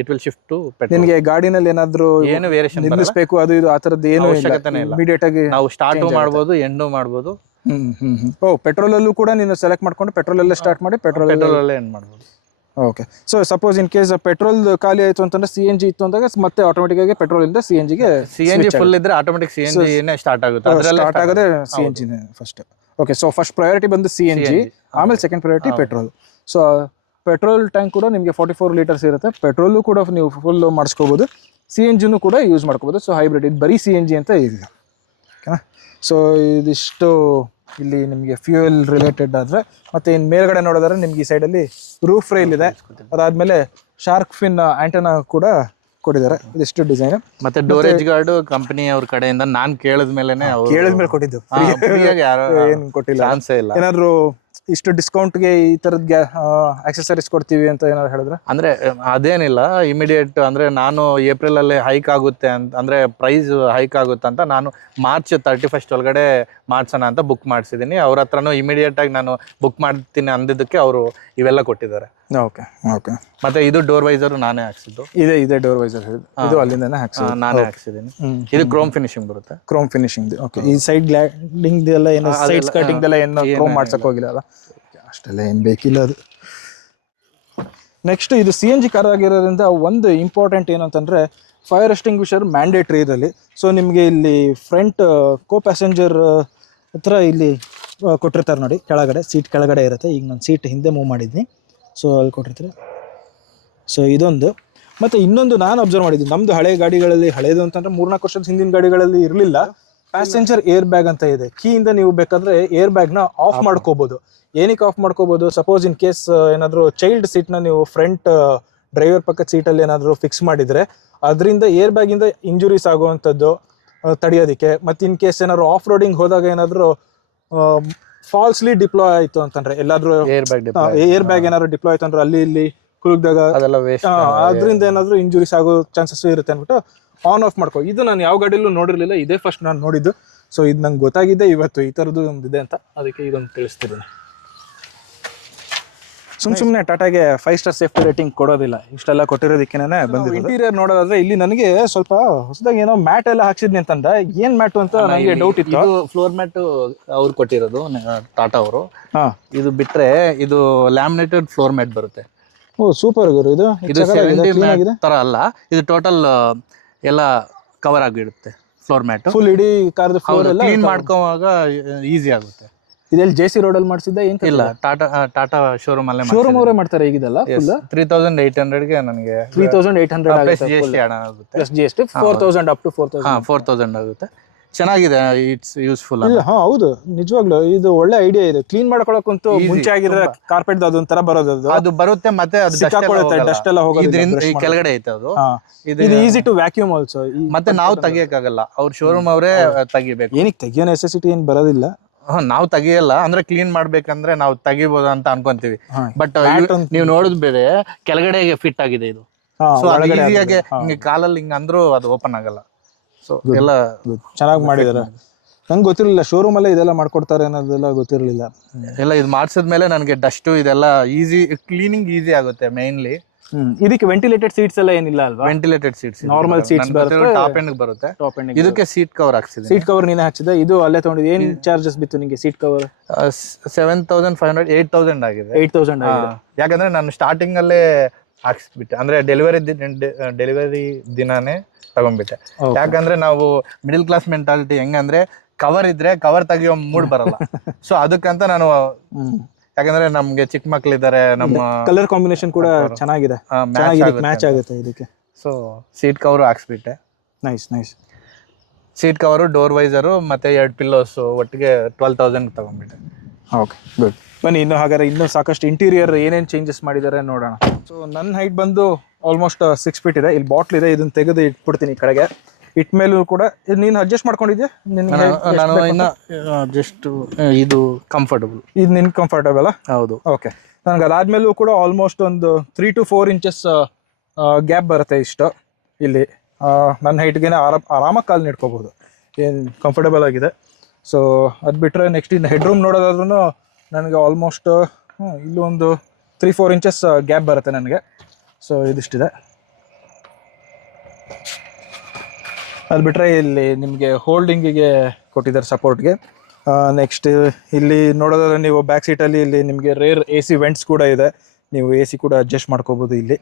it will shift to petrol. ನಿಮಗೆ ಗಾಡಿನಲ್ಲಿ ಏನಾದ್ರು ಏನು ವೇರಿಯೇಷನ್ ನಿಲ್ಲಿಸಬೇಕು ಅದು ಇದು ಆ ತರದ್ದು ಏನು ಅವಶ್ಯಕತೆನೇ ಇಲ್ಲ. ಇಮಿಡಿಯೇಟ್ ಆಗಿ ನಾವು ಸ್ಟಾರ್ಟ್ ಮಾಡ್ಬೋದು, ಎಂಡ್ ಮಾಡ್ಬೋದು. ಪೆಟ್ರೋಲ್ ಅಲ್ಲೂ ಕೂಡ ನೀನು ಸೆಲೆಕ್ಟ್ ಮಾಡ್ಕೊಂಡು ಪೆಟ್ರೋಲ್ ಅಲ್ಲೇ ಸ್ಟಾರ್ಟ್ ಮಾಡಿ ಪೆಟ್ರೋಲ್ ಅಲ್ಲೇ ಎಂಡ್ ಮಾಡ್ಬೋದು. Okay, so suppose in case petrol ಖಾಲಿ ಆಯ್ತು ಅಂತಂದ್ರೆ CNG ಇತ್ತು ಅಂದಾಗ ಮತ್ತೆ ಆಟೋಮೆಟಿಕ್ ಆಗಿ ಪೆಟ್ರೋಲ್ ಇಂದ CNG ಫುಲ್ ಇದ್ರೆ ಆಟೋಮೆಟಿಕ್ CNG ಸ್ಟಾರ್ಟ್ ಆಗುತ್ತೆ. ಸ್ಟಾರ್ಟ್ ಆಗೋದೇ CNG first. Okay, so first priority ಬಂದು CNG, ಆಮೇಲೆ second priority petrol. So petrol tank ಕೂಡ ನಿಮಗೆ 44 ಲೀಟರ್ಸ್ ಇರುತ್ತೆ. ಪೆಟ್ರೋಲು ಕೂಡ ನೀವು ಫುಲ್ ಮಾಡಿಸ್ಕೋಬಹುದು, CNGನೂ ಕೂಡ ಯೂಸ್ ಮಾಡ್ಕೋಬಹುದು. ಸೊ ಹೈಬ್ರಿಡ್, ಇದು ಬರೀ CNG ಅಂತ ಇಲ್ಲ. ಓಕೆನಾ? ಸೊ ಇದಿಷ್ಟು ಇಲ್ಲಿ ನಿಮಗೆ ಫ್ಯೂಯಲ್ ರಿಲೇಟೆಡ್ ಆದ್ರೆ. ಮತ್ತೆ ಇನ್ನು ಮೇಲ್ಗಡೆ ನೋಡಿದ್ರೆ ನಿಮ್ಗೆ ಈ ಸೈಡಲ್ಲಿ ರೂಫ್ ರೈಲ್ ಇದೆ. ಅದಾದ್ಮೇಲೆ ಶಾರ್ಕ್ ಫಿನ್ ಆಂಟೆನಾ ಕೂಡ ಕೊಟ್ಟಿದ್ದಾರೆ. ಇದಿಷ್ಟು ಡಿಸೈನ್. ಮತ್ತೆ ಡೋರೇಜ್ ಗಾರ್ಡ್ ಕಂಪನಿ ಅವ್ರ ಕಡೆಯಿಂದ ನಾನು ಕೇಳಿದ್ಮೇಲೆ ಕೊಟ್ಟಿದ್ದು, ಏನು ಕೊಟ್ಟಿಲ್ಲ, ಏನಾದ್ರು ಇಷ್ಟು ಡಿಸ್ಕೌಂಟ್ಗೆ ಈ ತರದ್ ಆಕ್ಸೆಸರೀಸ್ ಕೊಡ್ತೀವಿ ಅಂತ ಏನಾದ್ರು ಹೇಳಿದ್ರೆ? ಅಂದ್ರೆ ಅದೇನಿಲ್ಲ, ಇಮಿಡಿಯೇಟ್. ಅಂದ್ರೆ ನಾನು ಏಪ್ರಿಲ್ ಅಲ್ಲಿ ಹೈಕ್ ಆಗುತ್ತೆ ಅಂತ, ಅಂದ್ರೆ ಪ್ರೈಸ್ ಹೈಕ್ ಆಗುತ್ತೆ ಅಂತ ನಾನು ಮಾರ್ಚ್ 31 ಒಳಗಡೆ ಮಾಡ್ಸೋಣ ಅಂತ ಬುಕ್ ಮಾಡಿಸಿದೀನಿ. ಅವ್ರ ಹತ್ರನೂ ಇಮಿಡಿಯೇಟ್ ಆಗಿ ನಾನು ಬುಕ್ ಮಾಡ್ತೀನಿ ಅಂದಿದ್ದಕ್ಕೆ ಅವರು ಇವೆಲ್ಲ ಕೊಟ್ಟಿದ್ದಾರೆ. Okay okay. ಮತ್ತೆ ಇದು ಡೋರ್ ವೈಸರ್ ನಾನೇ ಹಾಕ್ಸಿದ್ದು. ಇದೆ ಡೋರ್ ವೈಸರ್, ಇದು ಅಲ್ಲಿಂದಾನೆ ಹಾಕ್ಸಿದ್ದು, ನಾನೇ ಹಾಕ್ಸಿದ್ದೀನಿ. ಇದು ಕ್ರೋಮ್ ಫಿನಿಶಿಂಗ್ ಬರುತ್ತೆ. Chrome finishing. ಓಕೆ, ಈ ಸೈಡ್ ಗ್ಲಾಡಿಂಗ್ ಎಲ್ಲ ಏನು ಸೈಡ್ ಸ್ಕರ್ಟಿಂಗ್ ಎಲ್ಲ ಏನು ಕ್ರೋಮ್ ಮಾಡ್ಸಕ್ ಹೋಗಿಲ್ಲ ಅಲ್ಲ? ಅಷ್ಟೆಲ್ಲ ಏನು ಬೇಕಿಲ್ಲ ಅದು. ನೆಕ್ಸ್ಟ್ ಇದು CNG ಕಾರ್ ಆಗಿರೋದ್ರಿಂದ ಒಂದು ಇಂಪಾರ್ಟೆಂಟ್ ಏನು ಅಂತಂದರೆ ಫೈರ್ ಎಕ್ಸ್ಟಿಂಗ್ವಿಷರ್ ಮ್ಯಾಂಡೇಟ್ರಿ ಇದರಲ್ಲಿ. ಸೊ ನಿಮಗೆ ಇಲ್ಲಿ ಫ್ರಂಟ್ ಕೋ ಪ್ಯಾಸೆಂಜರ್ ಹತ್ರ ಇಲ್ಲಿ ಕೊಟ್ಟಿರ್ತಾರೆ ನೋಡಿ, ಕೆಳಗಡೆ ಸೀಟ್ ಕೆಳಗಡೆ ಇರುತ್ತೆ. ಈಗ ನಾನು ಸೀಟ್ ಹಿಂದೆ ಮೂವ್ ಮಾಡಿದ್ದೀನಿ, ಸೊ ಅಲ್ಲಿ ಕೊಟ್ಟಿರ್ತಾರೆ. ಸೊ ಇದೊಂದು. ಮತ್ತು ಇನ್ನೊಂದು ನಾನು ಅಬ್ಸರ್ವ್ ಮಾಡಿದ್ದೀನಿ, ನಮ್ಮದು ಹಳೆ ಗಾಡಿಗಳಲ್ಲಿ, ಹಳೇದು ಅಂತಂದರೆ 3-4 ವರ್ಷದ ಹಿಂದಿನ ಗಾಡಿಗಳಲ್ಲಿ ಇರಲಿಲ್ಲ, ಪ್ಯಾಸೆಂಜರ್ ಏರ್ ಬ್ಯಾಗ್ ಅಂತ ಇದೆ. ಕೀಯಿಂದ ನೀವು ಬೇಕಾದರೆ ಏರ್ ಬ್ಯಾಗ್ನ ಆಫ್ ಮಾಡ್ಕೋಬೋದು. ಏನಕ್ಕೆ ಆಫ್ ಮಾಡ್ಕೋಬೋದು, ಸಪೋಸ್ ಇನ್ ಕೇಸ್ ಏನಾದರೂ ಚೈಲ್ಡ್ ಸೀಟ್ನ ನೀವು ಫ್ರಂಟ್ ಡ್ರೈವರ್ ಪಕ್ಕದ ಸೀಟಲ್ಲಿ ಏನಾದರೂ ಫಿಕ್ಸ್ ಮಾಡಿದರೆ ಅದರಿಂದ ಏರ್ ಬ್ಯಾಗಿಂದ ಇಂಜುರೀಸ್ ಆಗುವಂಥದ್ದು ತಡೆಯೋದಕ್ಕೆ. ಮತ್ತು ಇನ್ ಕೇಸ್ ಏನಾದ್ರು ಆಫ್ ರೋಡಿಂಗ್ ಹೋದಾಗ ಏನಾದರೂ ಫಾಲ್ಸ್ಲಿ ಡಿಪ್ಲಾಯ್ ಆಯಿತು ಅಂತಂದರೆ, ಎಲ್ಲಾದರೂ ಏರ್ ಬ್ಯಾಗ್ ಏನಾದ್ರು ಡಿಪ್ಲಾಯ್ ಆಯಿತು ಅಂದ್ರೆ ಅಲ್ಲಿ ಇಲ್ಲಿ ಕುಲುಗ್ದಾಗ ಅದರಿಂದ ಏನಾದರೂ ಇಂಜುರೀಸ್ ಆಗೋ ಚಾನ್ಸಸ್ ಇರುತ್ತೆ ಅಂದ್ಬಿಟ್ಟು ಆನ್ ಆಫ್ ಮಾಡ್ಕೋ. ಇದು ನಾನು ಯಾವ ಗಾಡಿಯಲ್ಲೂ ನೋಡಿರಲಿಲ್ಲ, ಇದೇ ಫಸ್ಟ್ ನಾನು ನೋಡಿದ್ದು. ಸೊ ಇದು ನಂಗೆ ಗೊತ್ತಾಗಿದೆ ಇವತ್ತು ಈ ಥರದ್ದು ಒಂದು ಇದೆ ಅಂತ, ಅದಕ್ಕೆ ಇದೊಂದು ತಿಳಿಸ್ತಿದ್ದೀನಿ. ಸುಮ್ಮನೆ ಟಾಟಾಗೆ 5 ಸ್ಟಾರ್ ಸೇಫ್ಟಿ ರೇಟಿಂಗ್ ಕೊಡೋದಿಲ್ಲ, ಇಷ್ಟೆಲ್ಲ ಕೊಟ್ಟಿರೋದಕ್ಕೇನೆ ಬಂದಿದೆ. ಇಂಟೀರಿಯರ್ ನೋಡೋದಾದ್ರೆ ಇಲ್ಲಿ ನನಗೆ ಸ್ವಲ್ಪ ಹೊಸದಾಗಿ ಏನೋ ಮ್ಯಾಟ್ ಎಲ್ಲ ಹಾಕ್ಸಿದ್ನಿ ಅಂತಂದ, ಏನ್ ಮ್ಯಾಟು ಅಂತ ನನಗೆ ಡೌಟ್ ಇತ್ತು. ಫ್ಲೋರ್ ಮ್ಯಾಟ್ ಅವ್ರು ಕೊಟ್ಟಿರೋದು ಟಾಟಾ ಅವರು. ಇದು ಬಿಟ್ರೆ ಇದು ಲ್ಯಾಮಿನೇಟೆಡ್ ಫ್ಲೋರ್ ಮ್ಯಾಟ್ ಬರುತ್ತೆ. ಓ ಸೂಪರ್ ಗುರು, ಇದು 70 ಮ್ಯಾಟ್ ತರ ಅಲ್ಲ, ಇದು ಟೋಟಲ್ ಎಲ್ಲ ಕವರ್ ಆಗಿರುತ್ತೆ ಫ್ಲೋರ್ ಮ್ಯಾಟ್. ಫುಲ್ ಇಡೀ ಕಾರ್ದು ಫ್ಲೋರ್ ಎಲ್ಲ ಕ್ಲೀನ್ ಮಾಡ್ಕೋವಾಗ ಈಸಿ ಆಗುತ್ತೆ. ಇದೆಲ್ಲಿ JC ರೋಡ್ ಅಲ್ಲಿ ಮಾಡಿಸಿದ್ದ? ಏನ್ ಇಲ್ಲ, ಟಾಟಾ ಶೋರೂಮ್ ಅಲ್ಲೇ ಶೋರೂಮ್ ಅವರೇ ಮಾಡ್ತಾರೆ ಈಗಿದೆಲ್ಲ. 3800ಗೆ ನನಗೆ 3800 ಪ್ಲಸ್ GST 4000 ಅಪ್ ಟು 4000 ಆಗುತ್ತೆ. ಚೆನ್ನಾಗಿದೆ, ಇಟ್ಸ್ ಯೂಸ್ಫುಲ್. ಹಾ ಹೌದು, ನಿಜವಾಗ್ಲೂ ಇದು ಒಳ್ಳೆ ಐಡಿಯಾ ಇದೆ. ಕ್ಲೀನ್ ಮಾಡ್ಕೊಳಕ್ಕಂತೂ ಮುಂಚೆ ಆಗಿದ್ರೆ ಕಾರ್ಪೆಟ್ ಅದೊಂಥರ ಬರೋದು, ಅದು ಬರುತ್ತೆ. ಮತ್ತೆ ಅದು ಡಸ್ಟ್ ಎಲ್ಲ ಹೋಗೋದು ಕೆಳಗಡೆ ಐತೆ ಅದು. ಇದು ಈಸಿ ಟು ವ್ಯಾಕ್ಯೂಮ್ ಆಲ್ಸೋ. ಮತ್ತೆ ನಾವು ತೆಗಿಯಕ್ಕಾಗಲ್ಲ, ಅವ್ರ ಶೋರೂಮ್ ಅವರೇ ತೆಗಿಬೇಕು. ಏನಕ್ಕೆ ತೆಗಿಯೋ ನೆಸೆಸಿಟಿ ಏನ್ ಬರೋದಿಲ್ಲ. ನಾವು ತೆಗಿಯಲ್ಲ, ಅಂದ್ರೆ ಕ್ಲೀನ್ ಮಾಡ್ಬೇಕಂದ್ರೆ ನಾವು ತೆಗಿಬಹುದು ಅಂತ ಅನ್ಕೊಂತೀವಿ. ಬಟ್ ನೀವು ನೋಡಿದ್ ಬೇರೆ ಕೆಳಗಡೆ ಫಿಟ್ ಆಗಿದೆ ಇದು. ಸೊ ಈಸಿಯಾಗಿ ಹಿಂಗೆ ಕಾಲಲ್ಲಿ ಹಿಂಗ ಅಂದ್ರೂ ಅದು ಓಪನ್ ಆಗಲ್ಲ. ಸೊ ಎಲ್ಲ ಚೆನ್ನಾಗಿ ಮಾಡಿದಾರೆ. ನಂಗೆ ಗೊತ್ತಿರಲಿಲ್ಲ ಶೋರೂಮ್ ಅಲ್ಲೇ ಇದೆಲ್ಲ ಮಾಡ್ಕೊಡ್ತಾರೆ ಅನ್ನೋದೆಲ್ಲ ಗೊತ್ತಿರಲಿಲ್ಲ. ಎಲ್ಲ ಇದು ಮಾಡಿಸಿದ್ಮೇಲೆ ನನಗೆ ಡಸ್ಟ್ ಇದೆಲ್ಲ ಈಸಿ, ಕ್ಲೀನಿಂಗ್ ಈಸಿ ಆಗುತ್ತೆ ಮೇನ್ಲಿ. ಇದಕ್ಕೆ ವೆಂಟಿಲೇಟೆಡ್ ಸೀಟ್ಸ್ ಎಲ್ಲ ಏನಿಲ್ಲ ಅಲ್ವಾ? ವೆಂಟಿಲೇಟೆಡ್ ಸೀಟ್ಸ್, ನಾರ್ಮಲ್ ಸೀಟ್ಸ್ ಬರುತ್ತೆ, ಟಾಪ್ ಎಂಡ್ ಬರುತ್ತೆ. ಇದಕ್ಕೆ ಸೀಟ್ ಕವರ್ ಹಾಕ್ಸಿದೆ. ಸೀಟ್ ಕವರ್ ನೀನೇ ಹಾಕ್ಸಿದೆ? ಇದು ಅಲ್ಲೇ ತಗೊಂಡಿದ್ದು. ಏನ್ ಚಾರ್ಜಸ್ ಬಿತ್ತು ನಿಮಗೆ ಸೀಟ್ ಕವರ್? 7500 8000 ಆಗಿದೆ. 8000 ಆಗಿದೆ. ಯಾಕಂದ್ರೆ ನಾನು ಸ್ಟಾರ್ಟಿಂಗ್ ಅಲ್ಲೇ ಹಾಕ್ಸ್ಬಿಟ್ಟೆ, ಅಂದ್ರೆ ಡೆಲಿವರಿ ದಿನಾನೇ ತಗೊಂಡ್ಬಿಟ್ಟೆ. ಯಾಕಂದ್ರೆ ನಾವು ಮಿಡಿಲ್ ಕ್ಲಾಸ್ ಮೆಂಟಾಲಿಟಿ ಹೆಂಗಂದ್ರೆ ಕವರ್ ಇದ್ರೆ ಕವರ್ ತೆಗಿಯೋ ಮೂಡ್ ಬರಲ್ಲ. ಸೊ ಅದಕ್ಕಂತ ನಾನು, ಯಾಕಂದ್ರೆ ನಮ್ಗೆ ಚಿಕ್ಕ ಮಕ್ಳಿದ್ದಾರೆ, ನಮ್ಮ ಕಲರ್ ಕಾಂಬಿನೇಷನ್ ಕೂಡ ಚೆನ್ನಾಗಿದೆ, ಮ್ಯಾಚ್ ಆಗುತ್ತೆ ಇದಕ್ಕೆ. ಸೊ ಸೀಟ್ ಕವರ್ ಹಾಕ್ಸ್ಬಿಟ್ಟೆ. Nice nice. Seat cover, door visor ಮತ್ತೆ 2 ಪಿಲ್ಲೋಸ್ ಒಟ್ಟಿಗೆ 12000 ತಗೊಂಡ್ಬಿಟ್ಟೆ. Okay good. ಬನ್ನಿ ಇನ್ನು ಹಾಗಾದ್ರೆ ಇನ್ನೂ ಸಾಕಷ್ಟು ಇಂಟೀರಿಯರ್ ಏನೇನು ಚೇಂಜಸ್ ಮಾಡಿದ್ದಾರೆ ನೋಡೋಣ. ಸೊ ನನ್ನ ಹೈಟ್ ಬಂದು ಆಲ್ಮೋಸ್ಟ್ 6 ಫೀಟ್ ಇದೆ. ಇಲ್ಲಿ ಬಾಟ್ಲ್ ಇದೆ, ಇದನ್ನ ತೆಗೆದು ಇಟ್ಬಿಡ್ತೀನಿ ಈ ಕಡೆಗೆ. ಇಟ್ ಮೇಲೂ ಕೂಡ ನೀನು ಅಡ್ಜಸ್ಟ್ ಮಾಡ್ಕೊಂಡಿದ್ಯಾ? ನಾನು ಇನ್ನ ಜಸ್ಟ್ ಇದು ಕಂಫರ್ಟಬಲ್, ಇದು ನಿನ್ ಕಂಫರ್ಟಬಲ್? ಹೌದು. ಓಕೆ. ನನಗೆ ಅದಾದ್ಮೇಲೂ ಕೂಡ ಆಲ್ಮೋಸ್ಟ್ ಒಂದು 3 to 4 ಇಂಚಸ್ ಗ್ಯಾಪ್ ಬರುತ್ತೆ ಇಷ್ಟು. ಇಲ್ಲಿ ನನ್ನ ಹೈಟ್ಗೆ ಆರಾಮಾಗಿ ಕಾಲು ನಿಡ್ಕೋಬಹುದು, ಏನು ಕಂಫರ್ಟಬಲ್ ಆಗಿದೆ. ಸೊ ಅದು ಬಿಟ್ಟರೆ ನೆಕ್ಸ್ಟ್ ಇನ್ನು ಹೆಡ್ ರೂಮ್ ನೋಡೋದಾದ್ರೂ ನನಗೆ ಆಲ್ಮೋಸ್ಟ್ ಇಲ್ಲೂ ಒಂದು 3-4 ಇಂಚಸ್ ಗ್ಯಾಪ್ ಬರುತ್ತೆ ನನಗೆ. ಸೊ ಇದಿಷ್ಟಿದೆ. ಅದು ಬಿಟ್ಟರೆ ಇಲ್ಲಿ ನಿಮಗೆ ಹೋಲ್ಡಿಂಗಿಗೆ ಕೊಟ್ಟಿದ್ದಾರೆ ಸಪೋರ್ಟ್ಗೆ. ನೆಕ್ಸ್ಟ್ ಇಲ್ಲಿ ನೋಡೋದಾದ್ರೆ ನೀವು ಬ್ಯಾಕ್ ಸೀಟಲ್ಲಿ ಇಲ್ಲಿ ನಿಮಗೆ ರೇರ್ AC ವೆಂಟ್ಸ್ ಕೂಡ ಇದೆ, ನೀವು AC ಕೂಡ ಅಡ್ಜಸ್ಟ್ ಮಾಡ್ಕೋಬಹುದು. ಇಲ್ಲಿ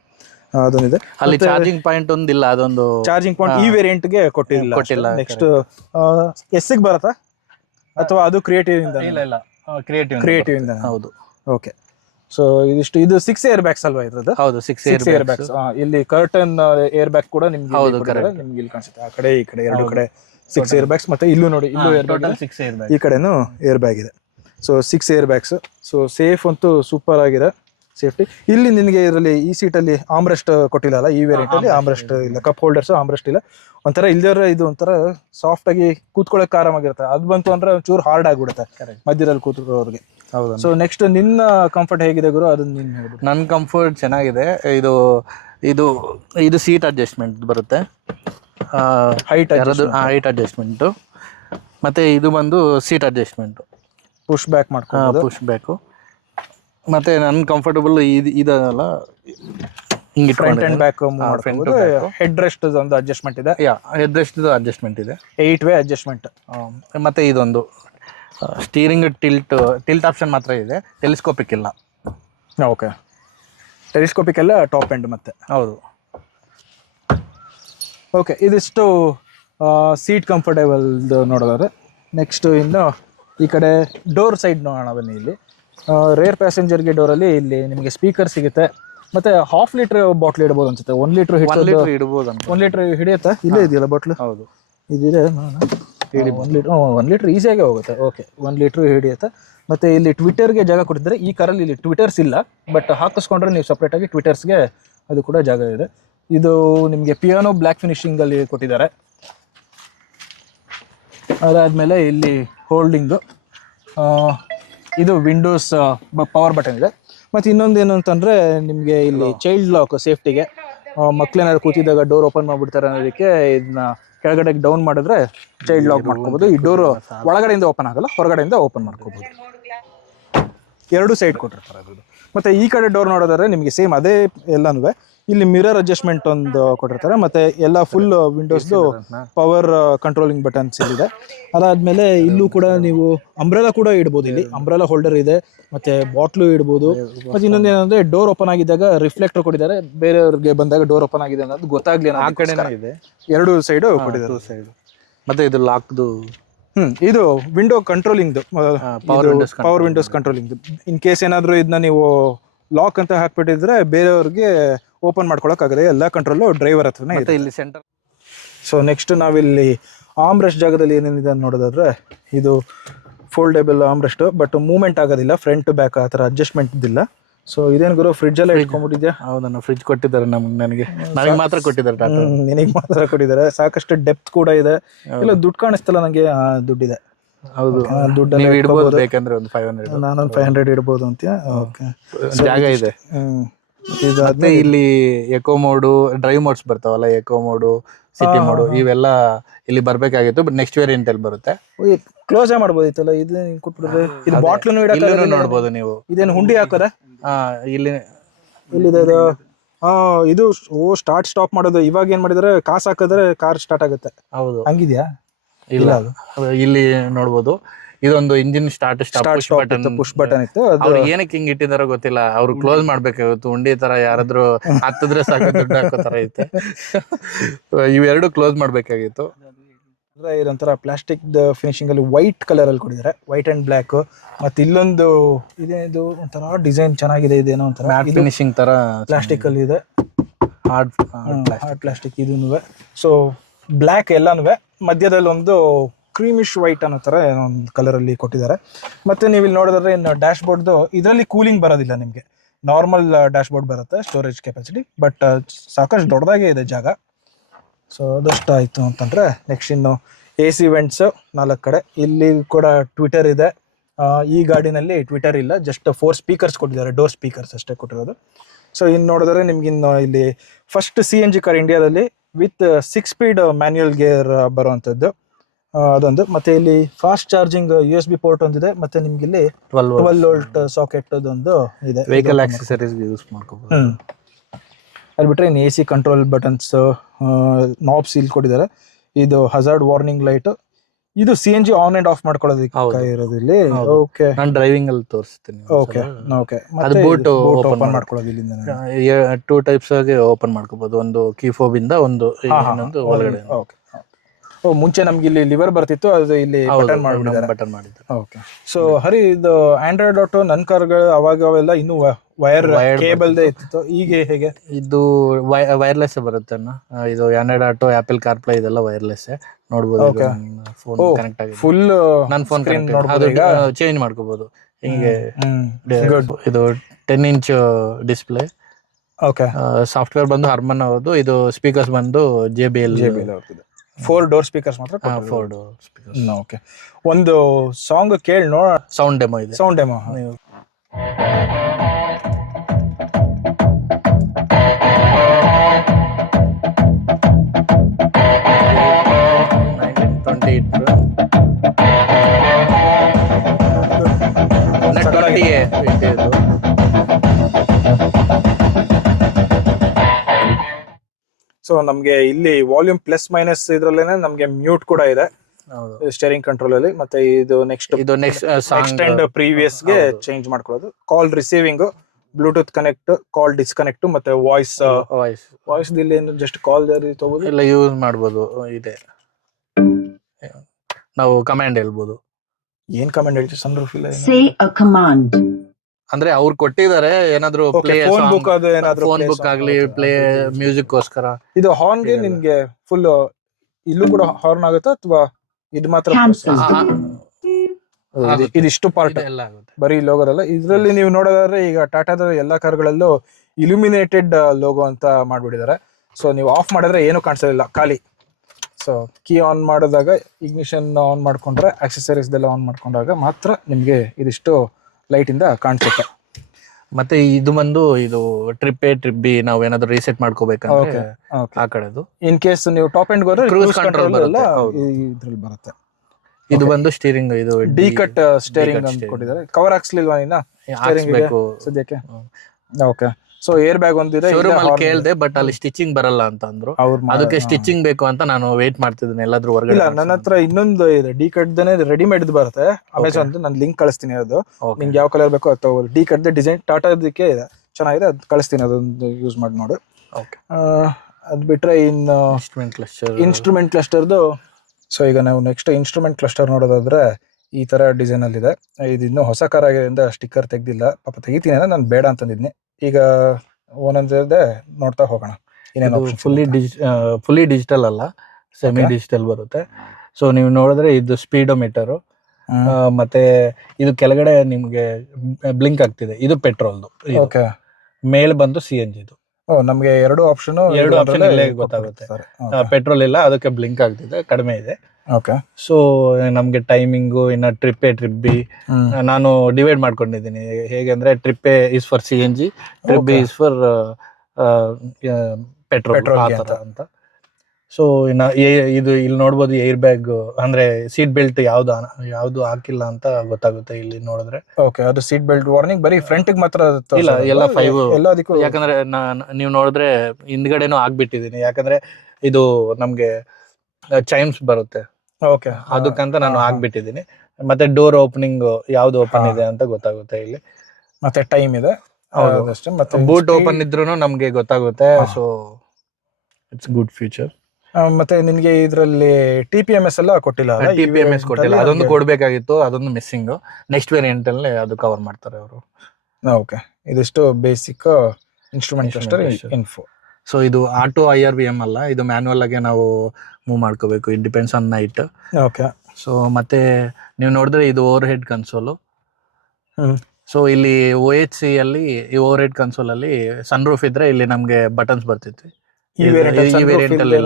ಅದೊಂದಿದೆ. ಅಲ್ಲಿ ಚಾರ್ಜಿಂಗ್ ಪಾಯಿಂಟ್ ಒಂದಿಲ್ಲ, ಅದೊಂದು ಚಾರ್ಜಿಂಗ್ ಪಾಯಿಂಟ್ ಈ ವೇರಿಯಂಟ್ಗೆ ಕೊಟ್ಟಿಲ್ಲ. ನೆಕ್ಸ್ಟ್ ಎಸ್ಸಿಗೆ ಬರುತ್ತಾ ಅಥವಾ ಅದು ಕ್ರಿಯೇಟಿವ್ ಇಂದ? ಇಲ್ಲ, ಕ್ರಿಯೇಟಿವ್ ಇಂದ. ಹೌದು. ಓಕೆ. ಸೊ ಇದಿಷ್ಟು. ಇದು 6 ಏರ್ ಬ್ಯಾಗ್ಸ್ ಅಲ್ವಾ ಇದ್ರದ್ದು? ಹೌದು, 6 ಏರ್ ಬ್ಯಾಗ್ಸ್. ಇಲ್ಲಿ ಕರ್ಟನ್ ಏರ್ ಬ್ಯಾಗ್ ಕೂಡ ನಿಮ್ಗೆ ಇಲ್ಲಿ ಕಾಣಿಸುತ್ತೆ. ಆ ಕಡೆ ಈ ಕಡೆ ಎರಡು ಕಡೆ 6 ಏರ್ ಬ್ಯಾಗ್ಸ್. ಮತ್ತೆ ಇಲ್ಲೂ ನೋಡಿ, ಇಲ್ಲೂ ಏರ್ ಬ್ಯಾಗ್, 6 ಏರ್ ಬ್ಯಾಗ್. ಈ ಕಡೆನೂ ಏರ್ ಬ್ಯಾಗ್ ಇದೆ. So 6 air bags. So safe ಅಂತೂ ಸೂಪರ್ ಆಗಿದೆ, ಸೇಫ್ಟಿ. ಇಲ್ಲಿ ನಿನಗೆ ಇದರಲ್ಲಿ ಈ ಸೀಟಲ್ಲಿ ಆಮ್ರೆಸ್ಟ್ ಕೊಟ್ಟಿಲ್ಲ ಅಲ್ಲ, ಈ ವೇರಿಯಂಟ್ ಅಲ್ಲಿ ಆಮ್ರೆಸ್ಟ್ ಇಲ್ಲ, ಕಪ್ ಹೋಲ್ಡರ್ಸ್ ಆಮ್ರೆಸ್ಟ್ ಇಲ್ಲ. ಒಂಥರ ಇಲ್ದಿರ ಇದು ಒಂಥರ ಸಾಫ್ಟ್ ಆಗಿ ಕೂತ್ಕೊಳ್ಳೋಕೆ ಆರಾಮಾಗಿರುತ್ತೆ. ಅದು ಬಂತು ಅಂದ್ರೆ ಒಂಚೂರು ಹಾರ್ಡ್ ಆಗಿಬಿಡುತ್ತೆ ಮಧ್ಯದಲ್ಲಿ ಕೂತ್ಕೊಳ್ಳೋರಿಗೆ. ಹೌದು. ಸೊ ನೆಕ್ಸ್ಟ್ ನಿನ್ನ ಕಂಫರ್ಟ್ ಹೇಗಿದೆ ಗುರು, ಅದನ್ನ ನೀನು ಹೇಳ್ಬೋದು. ನನ್ನ ಕಂಫರ್ಟ್ ಚೆನ್ನಾಗಿದೆ. ಇದು ಇದು ಇದು ಸೀಟ್ ಅಡ್ಜಸ್ಟ್ಮೆಂಟ್ ಬರುತ್ತೆ, ಹೈಟ್ ಅಡ್ಜಸ್ಟ್ಮೆಂಟು. ಮತ್ತೆ ಇದು ಬಂದು ಸೀಟ್ ಅಡ್ಜಸ್ಟ್ಮೆಂಟ್, ಪುಷ್ ಬ್ಯಾಕ್ ಮಾಡ್ಕೊಂಡು ಪುಷ್ ಬ್ಯಾಕು. ಮತ್ತೆ ನನ್ನ ಕಂಫರ್ಟಬಲ್ ಇದಲ್ಲ, ಹಿಂಗೆ front and back head rest ಒಂದು ಅಡ್ಜಸ್ಟ್ಮೆಂಟ್ ಇದೆ. ಹೆಡ್ ರೆಸ್ಟ್ ಅಡ್ಜಸ್ಟ್ಮೆಂಟ್ ಇದೆ, 8 ವೇ ಅಡ್ಜಸ್ಟ್ಮೆಂಟ್. ಮತ್ತೆ ಇದೊಂದು ಸ್ಟೀರಿಂಗ್ ಟಿಲ್ಟ್ ಆಪ್ಷನ್ ಮಾತ್ರ ಇದೆ, ಟೆಲಿಸ್ಕೋಪಿಕ್ ಇಲ್ಲ. ಓಕೆ. ಟೆಲಿಸ್ಕೋಪಿಕ್ ಎಲ್ಲ ಟಾಪ್ ಎಂಡ್ ಮತ್ತೆ. ಹೌದು. ಓಕೆ, ಇದಿಷ್ಟು ಸೀಟ್ ಕಂಫರ್ಟೇಬಲ್ ನೋಡೋದಾದ್ರೆ. ನೆಕ್ಸ್ಟ್ ಇನ್ನು ಈ ಕಡೆ ಡೋರ್ ಸೈಡ್ ನೋಡೋಣ ಬನ್ನಿ. ಇಲ್ಲಿ ರೇರ್ ಪ್ಯಾಸೆಂಜರ್ಗೆ ಡೋರಲ್ಲಿ ಇಲ್ಲಿ ನಿಮಗೆ ಸ್ಪೀಕರ್ ಸಿಗುತ್ತೆ. ಮತ್ತೆ ಹಾಫ್ ಲೀಟರ್ ಬಾಟ್ಲ್ ಇಡ್ಬೋದು ಅನ್ಸುತ್ತೆ. 1 ಲೀಟರ್ ಇಡ್ಬೋದು ಅಂತ. 1 ಲೀಟರ್ ಹಿಡಿಯುತ್ತಾ? ಇಲ್ಲೇ ಇದೆಯಲ್ಲ ಬಾಟ್ಲು. ಹೌದು, ಇದಿದೆ. 1 ಲೀಟರ್ ಈಸಿಯಾಗಿ ಹೋಗುತ್ತೆ. ಓಕೆ, 1 ಲೀಟರ್ ಹಿಡಿಯುತ್ತೆ. ಮತ್ತೆ ಇಲ್ಲಿ ಟ್ವಿಟರ್ಗೆ ಜಾಗ ಕೊಟ್ಟಿದ್ದಾರೆ. ಈ ಕಾರಲ್ಲಿ ಇಲ್ಲಿ ಟ್ವಿಟರ್ಸ್ ಇಲ್ಲ, ಬಟ್ ಹಾಕಿಸ್ಕೊಂಡ್ರೆ ನೀವು ಸಪ್ರೇಟಾಗಿ ಟ್ವಿಟರ್ಸ್ಗೆ ಅದು ಕೂಡ ಜಾಗ ಇದೆ. ಇದು ನಿಮಗೆ ಪಿಯಾನೋ ಬ್ಲ್ಯಾಕ್ ಫಿನಿಶಿಂಗಲ್ಲಿ ಕೊಟ್ಟಿದ್ದಾರೆ. ಅದಾದಮೇಲೆ ಇಲ್ಲಿ ಹೋಲ್ಡಿಂಗು, ಇದು ವಿಂಡೋಸ್ ಪವರ್ ಬಟನ್ ಇದೆ. ಮತ್ತು ಇನ್ನೊಂದು ಏನು ಅಂತಂದರೆ ನಿಮಗೆ ಇಲ್ಲಿ ಚೈಲ್ಡ್ ಲಾಕ್ ಸೇಫ್ಟಿಗೆ, ಮಕ್ಕಳೇನಾದ್ರು ಕೂತಿದ್ದಾಗ ಡೋರ್ ಓಪನ್ ಮಾಡಿಬಿಡ್ತಾರೆ ಅನ್ನೋದಕ್ಕೆ ಇದನ್ನ ಕೆಳಗಡೆ ಡೌನ್ ಮಾಡಿದ್ರೆ ಚೈಲ್ಡ್ ಲಾಕ್ ಮಾಡ್ಕೋಬೋದು. ಈ ಡೋರು ಒಳಗಡೆಯಿಂದ ಓಪನ್ ಆಗಲ್ಲ, ಹೊರಗಡೆಯಿಂದ ಓಪನ್ ಮಾಡ್ಕೋಬೋದು. 2 ಸೈಡ್ ಕೊಟ್ಟಿರ್ತಾರೆ ಅದು. ಮತ್ತು ಈ ಕಡೆ ಡೋರ್ ನೋಡೋದಾದ್ರೆ ನಿಮಗೆ ಸೇಮ್ ಅದೇ ಎಲ್ಲನೂ. ಇಲ್ಲಿ ಮಿರರ್ ಅಡ್ಜಸ್ಟ್ಮೆಂಟ್ ಒಂದು ಕೊಟ್ಟಿರ್ತಾರೆ. ಮತ್ತು ಎಲ್ಲ ಫುಲ್ ವಿಂಡೋಸ್ದು ಪವರ್ ಕಂಟ್ರೋಲಿಂಗ್ ಬಟನ್ಸ್ ಇಲ್ಲಿದೆ. ಅದಾದಮೇಲೆ ಇಲ್ಲೂ ಕೂಡ ನೀವು ಅಂಬ್ರೆಲಾ ಕೂಡ ಇಡ್ಬೋದು. ಇಲ್ಲಿ ಅಂಬ್ರೆಲಾ ಹೋಲ್ಡರ್ ಇದೆ, ಮತ್ತು ಬಾಟ್ಲು ಇಡ್ಬೋದು. ಮತ್ತು ಇನ್ನೊಂದು ಏನಂದರೆ ಡೋರ್ ಓಪನ್ ಆಗಿದ್ದಾಗ ರಿಫ್ಲೆಕ್ಟರ್ ಕೊಟ್ಟಿದ್ದಾರೆ. ಬೇರೆಯವ್ರಿಗೆ ಬಂದಾಗ ಡೋರ್ ಓಪನ್ ಆಗಿದೆ ಅನ್ನೋದು ಗೊತ್ತಾಗ್ಲಿ ಅನ್ನೋ ಆ ಕಡೆನೇ ಇದೆ. 2 ಸೈಡು ಕೊಟ್ಟಿದ್ದಾರೆ. ಸೈಡ್. ಮತ್ತು ಇದು ಲಾಕ್ದು, ಇದು ವಿಂಡೋ ಕಂಟ್ರೋಲಿಂಗ್ದು, ಪವರ್ ವಿಂಡೋಸ್ ಕಂಟ್ರೋಲಿಂಗ್ದು. ಇನ್ ಕೇಸ್ ಏನಾದರೂ ಇದನ್ನ ನೀವು ಲಾಕ್ ಅಂತ ಹಾಕ್ಬಿಟ್ಟಿದ್ರೆ ಬೇರೆಯವ್ರಿಗೆ ಓಪನ್ ಮಾಡ್ಕೊಳಕ್ಕಾಗದೆ. ಎಲ್ಲ ಕಂಟ್ರೋಲು ಡ್ರೈವರ್ ಹತ್ರನೇ ಇದೆ. ಇಲ್ಲಿ ಸೆಂಟರ್. ಸೊ ನೆಕ್ಸ್ಟ್ ನಾವಿಲ್ಲಿ ಆಮ್ರೆಸ್ಟ್ ಜಾಗದಲ್ಲಿ ಏನೇನಿದೆ ಅಂತ ನೋಡೋದಾದ್ರೆ, ಇದು ಫೋಲ್ಡೇಬಲ್ ಆಮ್ರೆಸ್ಟ್, ಬಟ್ ಮೂವ್ಮೆಂಟ್ ಆಗೋದಿಲ್ಲ. ಫ್ರಂಟ್ ಬ್ಯಾಕ್ ಆ ಥರ ಅಡ್ಜಸ್ಟ್ಮೆಂಟ್ ಇದ್ದಿಲ್ಲ. ಸೊ ಇದೇನು ಗುರು, ಫ್ರಿಡ್ಜ್ ಎಲ್ಲ ಇಟ್ಕೊಂಡ್ಬಿಟ್ಟಿದ್ಯಾ? ಹೌದಣ್ಣ, ಫ್ರಿಡ್ಜ್ ಕೊಟ್ಟಿದ್ದಾರೆ ನನಗೆ ಮಾತ್ರ ಕೊಟ್ಟಿದ್ದಾರೆ. ನಿನಗೆ ಮಾತ್ರ ಕೊಟ್ಟಿದ್ದಾರೆ. ಸಾಕಷ್ಟು ಡೆಪ್ತ್ ಕೂಡ ಇದೆ. ಇಲ್ಲ ದುಡ್ಡು ಕಾಣಿಸ್ತಲ್ಲ ನನಗೆ. ದುಡ್ಡಿದೆ. ಹೌದು, ದುಡ್ಡು ಇಡ್ಬೋದು ಬೇಕಂದ್ರೆ ಒಂದು 500. ನಾನೊಂದು 500 ಇಡ್ಬೋದು ಅಂತೀಯ? ಓಕೆ, ಜಾಗ ಇದೆ. ಮತ್ತೆ ಇಲ್ಲಿ ಎಕೋ ಮೋಡು, ಡ್ರೈವ್ ಮೋಡ್ಸ್ ಬರ್ತಾವಲ್ಲ, ಎಕೋ ಮೋಡು, ಸಿಟಿ ಮೋಡು, ಇವೆಲ್ಲ ಇಲ್ಲಿ ಬರ್ಬೇಕಾಗಿತ್ತು. ಬಟ್ ನೆಕ್ಸ್ಟ್ ವೇರಿಯಂಟ್ ಅಲ್ಲಿ ಬರುತ್ತೆ. ಕ್ಲೋಸ್ ಮಾಡ್ಬೋದಿತ್ತಲ್ಲ ಇದು ಕೊಟ್ಬಿಟ್ರೆ. ಇದು ಬಾಟ್ಲನ್ನು ಇಡಕ್ಕೆ ನೋಡ್ಬೋದು ನೀವು. ಇದೇನು ಹುಂಡಿ ಹಾಕೋದ? ಇಲ್ಲಿ ಇಲ್ಲಿದೆ ಅದು. ಇದು ಸ್ಟಾರ್ಟ್ ಸ್ಟಾಪ್ ಮಾಡೋದು. ಇವಾಗ ಏನ್ ಮಾಡಿದ್ರೆ ಕಾಸು ಹಾಕಿದ್ರೆ ಕಾರ್ ಸ್ಟಾರ್ಟ್ ಆಗುತ್ತೆ. ಹೌದು, ಹಂಗಿದ್ಯಾ? ಇಲ್ಲ, ಇಲ್ಲಿ ನೋಡ್ಬೋದು. ಇದೊಂದು ಇಂಜಿನ್ ಸ್ಟಾರ್ಟ್ ಪುಷ್ ಬಟನ್ ಇತ್ತು. ಅವ್ರು ಏನಕ್ಕೆ ಹಿಂಗ್ ಇಟ್ಟಿದಾರೋ ಗೊತ್ತಿಲ್ಲ. ಅವ್ರು ಕ್ಲೋಸ್ ಮಾಡ್ಬೇಕಾಗಿತ್ತು. ಉಂಡಿ ತರ ಯಾರಾದ್ರೂ ಹತ್ತಿದ್ರೆ ಸಾಕು ದುಡ್ಡು ಹಾಕೋ ತರ ಐತೆ. ಇವೆರಡು ಕ್ಲೋಸ್ ಮಾಡ್ಬೇಕಾಗಿತ್ತು. ಇದೊಂಥರ ಪ್ಲಾಸ್ಟಿಕ್ ಫಿನಿಶಿಂಗ್ ಅಲ್ಲಿ ವೈಟ್ ಕಲರ್ ಅಲ್ಲಿ ಕೊಟ್ಟಿದ್ದಾರೆ. White and black. ಮತ್ತೆ ಇಲ್ಲೊಂದು ಇದೇನಿದು ಒಂಥರ ಡಿಸೈನ್ ಚೆನ್ನಾಗಿದೆ. ಇದೇನೋ ಒಂಥರ ಫಿನಿಶಿಂಗ್ ತರ ಪ್ಲಾಸ್ಟಿಕ್ ಅಲ್ಲಿ ಇದೆ. ಹಾರ್ಡ್ ಪ್ಲಾಸ್ಟಿಕ್ ಇದೂ. ಸೊ ಬ್ಲ್ಯಾಕ್ ಎಲ್ಲಾನು. ಮಧ್ಯದಲ್ಲಿ ಒಂದು ಕ್ರೀಮಿಶ್ ವೈಟ್ ಅನ್ನೋ ಥರ ಒಂದು ಕಲರಲ್ಲಿ ಕೊಟ್ಟಿದ್ದಾರೆ. ಮತ್ತು ನೀವು ಇಲ್ಲಿ ನೋಡಿದ್ರೆ ಇನ್ನು ಡ್ಯಾಶ್ ಬೋರ್ಡ್ದು ಇದರಲ್ಲಿ ಕೂಲಿಂಗ್ ಬರೋದಿಲ್ಲ ನಿಮಗೆ. ನಾರ್ಮಲ್ ಡ್ಯಾಶ್ ಬೋರ್ಡ್ ಬರುತ್ತೆ, ಸ್ಟೋರೇಜ್ ಕೆಪಾಸಿಟಿ. ಬಟ್ ಸಾಕಷ್ಟು ದೊಡ್ಡದಾಗೇ ಇದೆ ಜಾಗ. ಸೊ ಅದಷ್ಟು ಆಯಿತು ಅಂತಂದರೆ ನೆಕ್ಸ್ಟ್ ಇನ್ನು AC ವೆಂಟ್ಸು 4 ಕಡೆ. ಇಲ್ಲಿ ಕೂಡ ಟ್ವಿಟರ್ ಇದೆ. ಈ ಗಾಡಿನಲ್ಲಿ ಟ್ವಿಟರ್ ಇಲ್ಲ, ಜಸ್ಟ್ 4 ಸ್ಪೀಕರ್ಸ್ ಕೊಟ್ಟಿದ್ದಾರೆ. ಡೋರ್ ಸ್ಪೀಕರ್ಸ್ ಅಷ್ಟೇ ಕೊಟ್ಟಿರೋದು. ಸೊ ಇನ್ನು ನೋಡಿದ್ರೆ ನಿಮ್ಗಿನ್ನು ಇಲ್ಲಿ ಫಸ್ಟ್ CNG ಕಾರ್ ಇಂಡಿಯಾದಲ್ಲಿ ವಿತ್ 6 ಸ್ಪೀಡ್ ಮ್ಯಾನ್ಯುಯಲ್ ಗೇರ್ ಬರುವಂಥದ್ದು ಅದೊಂದು. ಮತ್ತೆ ಇಲ್ಲಿ ಫಾಸ್ಟ್ ಚಾರ್ಜಿಂಗ್ USB ಪೋರ್ಟ್ ಒಂದಿದೆ. ಮತ್ತೆ ನಿಮ್ಗೆ ಇಲ್ಲಿ 12 ವೋಲ್ಟ್ ಸಾಕೆಟ್ ಅದೊಂದು ಇದೆ. ವೆಹಿಕಲ್ ಆಕ್ಸೆಸರೀಸ್ ಯೂಸ್ ಮಾಡ್ಕೋಬಹುದು. ಅಲ್ಲಿ ಬಿಟ್ರೆ ಇನ್ನು AC ಕಂಟ್ರೋಲ್ ಬಟನ್ಸ್, ನಾಬ್ಸ್ ಇಲ್ಲಿ ಕೊಟ್ಟಿದ್ದಾರೆ. ಇದು ಹಜಾರ್ಡ್ ವಾರ್ನಿಂಗ್ ಲೈಟ್. ಇದು CNG ಆನ್ ಅಂಡ್ ಆಫ್ ಮಾಡ್ಕೊಳ್ಳೋದಕ್ಕೆ ಇರೋದು ಇಲ್ಲಿ. ಓಕೆ, ನಾನು ಡ್ರೈವಿಂಗ್ ಅಲ್ಲಿ ತೋರಿಸ್ತೀನಿ. Okay okay. ಅದು ಬೂಟ್ ಓಪನ್ ಮಾಡ್ಕೊಳ್ಳೋದು ಇಲ್ಲಿಂದ. 2 ಟೈಪ್ಸ್ ಆಗಿ ಓಪನ್ ಮಾಡ್ಕೋಬಹುದು. ಒಂದು ಕೀ ಫೋಬ್ ಇಂದ, ಒಂದು ಇನ್ನೊಂದು ಒಳಗಡೆ. ಓಕೆ. ಮುಂಚೆ ನಮ್ಗೆ ಇಲ್ಲಿ ಲಿವರ್ ಬರ್ತಿತ್ತು, ಅದು ಇಲ್ಲಿ ಬಟನ್ ಮಾಡಿದ್ದಾರೆ. ಓಕೆ. ಸೊ ಹರಿ, ಇದು ಆಂಡ್ರಾಯ್ಡ್ ಆಟೋ ನನ್ನ ಕಾರ್ಗಳು ಅವೆಲ್ಲ ಇನ್ನೂ ವೈರ್ ಕೇಬಲ್ದೇ ಇತ್ತು. ಈಗ ಹೇಗೆ? ಇದು ವೈರ್ಲೆಸ್ ಬರುತ್ತೆ ಅಣ್ಣ. ಇದು ಆಂಡ್ರಾಯ್ಡ್ ಆಟೋ, ಆಪಲ್ ಕಾರ್ಪ್ಲೇ ಇದೆಲ್ಲ ವೈರ್ಲೆಸ್ ನೋಡ್ಬೋದು. ಫೋನ್ ಕನೆಕ್ಟ್ ಆಗಿದೆ. ಫುಲ್ ನನ್ನ ಫೋನ್ ಚೇಂಜ್ ಮಾಡ್ಕೋಬಹುದು ಹಿಂಗೆ. ಇದು 10 ಇಂಚ್ ಡಿಸ್ಪ್ಲೇ. ಓಕೆ. ಸಾಫ್ಟ್ವೇರ್ ಬಂದು ಹರ್ಮನ್ ಅವ್ರದ್ದು. ಇದು ಸ್ಪೀಕರ್ಸ್ ಬಂದು JBL. 4 ಡೋರ್ ಸ್ಪೀಕರ್ಸ್ ಮಾತ್ರ. 4 ಡೋರ್ ಸ್ಪೀಕರ್ಸ್. ಓಕೆ. ಒಂದು ಸಾಂಗ್ ಕೇಳಿ ನೋಡ. ಸೌಂಡ್ ಡೆಮೋ ಇದೆ. Sound demo. ಸೊ ನಮ್ಗೆ ಇಲ್ಲಿ ವಾಲ್ಯೂಮ್ ಪ್ಲಸ್ ಮೈನಸ್ ಇದ್ರಲ್ಲೇನೆ ನಮ್ಗೆ ಮ್ಯೂಟ್ ಕೂಡ ಇದೆ ಸ್ಟೇರಿಂಗ್ ಕಂಟ್ರೋಲ್ ಅಲ್ಲಿ. ಮತ್ತೆ ಇದು ನೆಕ್ಸ್ಟ್ ಅಂಡ್ ಪ್ರೀವಿಯಸ್ ಗೆ ಚೇಂಜ್ ಮಾಡ್ಕೊಳ್ಳೋದು. Call receiving Bluetooth connect, call disconnect ಮತ್ತೆ ವಾಯ್ಸ್ ವಾಯ್ಸ್ ಇಲ್ಲಿ ಜಸ್ಟ್ ಕಾಲ್ ತಗೋಬಹುದು. ಎಲ್ಲ ಯೂಸ್ ಮಾಡ್ಬೋದು. ಇದೆ, ನಾವು ಕಮಾಂಡ್ ಹೇಳ್ಬೋದು. ಏನ್ ಕಮೆಂಟ್ ಹೇಳ್ತೀವಿ? ಸನ್ ರೂಫ್ ಇಲ್ಲ Say a command. ಅಂದ್ರೆ ಅವ್ರು ಕೊಟ್ಟಿದ್ದಾರೆ ಏನಾದ್ರು ಪ್ಲೇ ಫೋನ್ ಬುಕ್ ಅದು ಏನಾದ್ರು ಫೋನ್ ಬುಕ್ ಆಗ್ಲಿ, ಪ್ಲೇ ಮ್ಯೂಸಿಕ್ ಗೋಸ್ಕರ. ಇದು ಹಾರ್ನ್ಗೆ ನಿಮ್ಗೆ ಫುಲ್ ಇಲ್ಲೂ ಕೂಡ ಹಾರ್ನ್ ಆಗುತ್ತಾ ಅಥವಾ ಇದು ಮಾತ್ರ? Cancel. ಇದಿಷ್ಟು ಪಾರ್ಟ್ ಎಲ್ಲ ಆಗುತ್ತೆ. ಬರೀ ಲೋಗೋದಲ್ಲ. ಇದರಲ್ಲಿ ನೀವು ನೋಡೋದಾದ್ರೆ ಈಗ ಟಾಟಾದ ಎಲ್ಲಾ ಕಾರ್ಗಳಲ್ಲೂ ಇಲ್ಯುಮಿನೇಟೆಡ್ ಲೋಗೋ ಅಂತ ಮಾಡ್ಬಿಟ್ಟಿದ್ದಾರೆ. ಸೊ ನೀವು ಆಫ್ ಮಾಡಿದ್ರೆ ಏನು ಕಾಣಿಸೋದಿಲ್ಲ, ಖಾಲಿ. ಸೊ ಕೀ ಆನ್ ಮಾಡಿದಾಗ, ಇಗ್ನಿಷನ್ ಆನ್ ಮಾಡ್ಕೊಂಡ್ರೆ, ಆಕ್ಸೆಸರೀಸ್ ಎಲ್ಲ ಆನ್ ಮಾಡ್ಕೊಂಡಾಗ ಮಾತ್ರ ನಿಮ್ಗೆ ಇದಿಷ್ಟು ಲೈಟ್ ಇಂದ ಕಾಣಿಸುತ್ತೆ. ಮತ್ತೆ ಇದು ಬಂದು ಇದು ಟ್ರಿಪ್ ಎ ಟ್ರಿಪ್ ಬಿ ನಾವು ಏನಾದ್ರು ರೀಸೆಟ್ ಮಾಡ್ಕೋಬೇಕಂದ್ರೆ ಆ ಕಡೆದು. ಇನ್ ಕೇಸ್ ನೀವು ಟಾಪ್ ಎಂಡ್ ಹೋದ್ರೆ Cruise ಕ್ರೂಸ್ control ಕಂಟ್ರೋಲ್ ಎಲ್ಲ ಬರುತ್ತೆ. ಇದ್ರಲ್ಲಿ ಬರುತ್ತೆ. ಇದು ಬಂದು ಸ್ಟೀರಿಂಗ್, ಇದು ಡಿ ಕಟ್ ಸ್ಟೇರಿಂಗ್ ಅಂತ ಕೊಟ್ಟಿದ್ದಾರೆ. ಕವರ್ ಹಾಕ್ಸ್ಲಿಲ್ವಾ ನೀನ ಸ್ಟೇರಿಂಗ್ ಹಾಕ್ಸ್ಬೇಕು ಸದ್ಯಕ್ಕೆ? ಓಕೆ. ಸೊ ಏರ್ ಬ್ಯಾಗ್ ಒಂದಿದೆ. ಶೋರೂಮ್ ಅಲ್ಲಿ ಕೇಳ್ದೆ, ಬಟ್ ಅಲ್ಲಿ ಸ್ಟಿಚಿಂಗ್ ಬರಲ್ಲ ಅಂತ ಅಂದ್ರು. ಅದಕ್ಕೆ ಸ್ಟಿಚಿಂಗ್ ಬೇಕು ಅಂತ ನಾನು ವೇಟ್ ಮಾಡ್ತಿದ್ದೀನಿ ಎಲ್ಲಾದ್ರೂ ಹೊರಗಡೆ. ಇಲ್ಲ, ನನ್ನ ಹತ್ರ ಇನ್ನೊಂದು ಇದೆ, ಡಿ ಕಟ್ದನೆ ರೆಡಿಮೇಡ್ ಬರುತ್ತೆ ಅಮೆಝಾನ್. ನಾನು ಲಿಂಕ್ ಕಳಿಸ್ತೀನಿ. ಅದು ನಿಮ್ಗೆ ಯಾವ ಕಲರ್ ಬೇಕೋ ಅದು ತಗೋಬೋದು. ಡಿ ಕಟ್ ಡಿಸೈನ್ ಟಾಟಾದಕ್ಕೆ ಇದೆ, ಚೆನ್ನಾಗಿದೆ, ಅದು ಕಳಿಸ್ತೀನಿ. ಅದೊಂದು ಯೂಸ್ ಮಾಡಿ ನೋಡು. ಅದ್ ಬಿಟ್ರೆ ಇನ್ನು ಇನ್ಸ್ಟ್ರೂಮೆಂಟ್ ಕ್ಲಸ್ಟರ್ದು. ಸೊ ಈಗ ನಾವು ನೆಕ್ಸ್ಟ್ ಇನ್ಸ್ಟ್ರೂಮೆಂಟ್ ಕ್ಲಸ್ಟರ್ ನೋಡೋದಾದ್ರೆ ಈ ತರ ಡಿಸೈನ್ ಅಲ್ಲಿ ಇದೆ. ಇದು ಇನ್ನೂ ಹೊಸ ಕಾರ್ ಆಗಿರೋದ್ರಿಂದ ಸ್ಟಿಕ್ಕರ್ ತೆಗ್ದಿಲ್ಲ. ಪಾಪ ತೆಗಿತೀನಿ ಅಂದ್ರೆ ನಾನು ಬೇಡ ಅಂತಂದಿದ್ನಿ. ಈಗ ಒಂದೊಂದೇ ನೋಡ್ತಾ ಹೋಗೋಣ. ಫುಲ್ಲಿ ಡಿಜಿಟಲ್ ಅಲ್ಲ, ಸೆಮಿ ಡಿಜಿಟಲ್ ಬರುತ್ತೆ. ಸೊ ನೀವು ನೋಡಿದ್ರೆ ಇದು ಸ್ಪೀಡೋಮೀಟರ್, ಮತ್ತೆ ಇದು ಕೆಳಗಡೆ ನಿಮ್ಗೆ ಬ್ಲಿಂಕ್ ಆಗ್ತಿದೆ, ಇದು ಪೆಟ್ರೋಲ್ದು. ಓಕೆ. ಮೇಲ್ ಬಂದು CNG. ನಮ್ಗೆ ಎರಡು ಆಪ್ಷನ್ ಇಲ್ಲೇ ಗೊತ್ತಾಗುತ್ತೆ. ಪೆಟ್ರೋಲ್ ಇಲ್ಲ, ಅದಕ್ಕೆ ಬ್ಲಿಂಕ್ ಆಗ್ತಿದೆ, ಕಡಿಮೆ ಇದೆ. ಓಕೆ. ಸೊ ನಮ್ಗೆ ಟೈಮಿಂಗು, ಇನ್ನ ಟ್ರಿಪ್ ಎ ಟ್ರಿಪ್ ಬಿ ನಾನು ಡಿವೈಡ್ ಮಾಡ್ಕೊಂಡಿದ್ದೀನಿ. ಹೇಗೆ ಅಂದ್ರೆ trip A is for CNG, trip B is for petrol ಅಂತ. ಸೊ ಇನ್ನ ಇದು ಇಲ್ಲಿ ನೋಡ್ಬೋದು, ಏರ್ ಬ್ಯಾಗ್ ಅಂದ್ರೆ ಸೀಟ್ ಬೆಲ್ಟ್ ಯಾವ್ದು ಹಾಕಿಲ್ಲ ಅಂತ ಗೊತ್ತಾಗುತ್ತೆ ಇಲ್ಲಿ ನೋಡಿದ್ರೆ. ಓಕೆ. ಅದು ಸೀಟ್ ಬೆಲ್ಟ್ ವಾರ್ನಿಂಗ್ ಬರೀ ಫ್ರಂಟ್ ಮಾತ್ರ ಇಲ್ಲ, ಎಲ್ಲ 5 ಎಲ್ಲದಕ್ಕೂ. ಯಾಕಂದ್ರೆ ನೀವು ನೋಡಿದ್ರೆ ಹಿಂದ್ಗಡೆನೂ ಆಗ್ಬಿಟ್ಟಿದೀನಿ, ಯಾಕಂದ್ರೆ ಇದು ನಮ್ಗೆ ಚೈಮ್ಸ್ ಬರುತ್ತೆ. ಓಕೆ. ಅದಕ್ಕಂತ ನಾನು ಆಗ್ಬಿಟ್ಟಿದ್ದೀನಿ. ಮತ್ತೆ ಡೋರ್ ಓಪನಿಂಗ್ ಯಾವ್ದು ಓಪನ್ ಇದೆ ಅಂತ ಗೊತ್ತಾಗುತ್ತೆ ಇಲ್ಲಿ. ಮತ್ತೆ ಟೈಮ್ ಇದೆ. ಮತ್ತೆ ಬೂಟ್ ಓಪನ್ ಇದ್ರೂ ನಮ್ಗೆ ಗೊತ್ತಾಗುತ್ತೆ. So it's good future. ಮತ್ತೆ ನಿನ್ಗೆ ಇದ್ರಲ್ಲಿ TPMS ಎಲ್ಲ ಕೊಟ್ಟಿಲ್ಲ? TPMS ಕೊಟ್ಟಿಲ್ಲ, ಅದೊಂದು ಕೊಡ್ಬೇಕಾಗಿತ್ತು, ಅದೊಂದು ಮಿಸ್ಸಿಂಗ್. ನೆಕ್ಸ್ಟ್ ವೇರಿಯಂಟ್ ಅಲ್ಲಿ ಅದು ಕವರ್ ಮಾಡ್ತಾರೆ ಅವರು. ಓಕೆ. ಇದಿಷ್ಟು basic instrument cluster info. So ಇದು ಆಟೋ IRVM ಅಲ್ಲ, ಇದು ಮ್ಯಾನ್ಯುವಲ್ ಆಗಿ ನಾವು ಮೂವ್ ಮಾಡ್ಕೋಬೇಕು. It depends on night. Okay. So ಮತ್ತೆ ನೀವು ನೋಡಿದ್ರೆ ಇದು ಓವರ್ ಹೆಡ್ ಕನ್ಸೋಲು. ಸೊ ಇಲ್ಲಿ OHC ಅಲ್ಲಿ ಈ ಓವರ್ ಹೆಡ್ ಕನ್ಸೋಲ್ ಅಲ್ಲಿ ಸನ್ ರೂಫ್ ಇದ್ರೆ ಇಲ್ಲಿ ನಮ್ಗೆ ಬಟನ್ಸ್ ಬರ್ತಿತ್ತು. ಈ ವೇರಿಯಂಟ್ ಅಲ್ಲಿ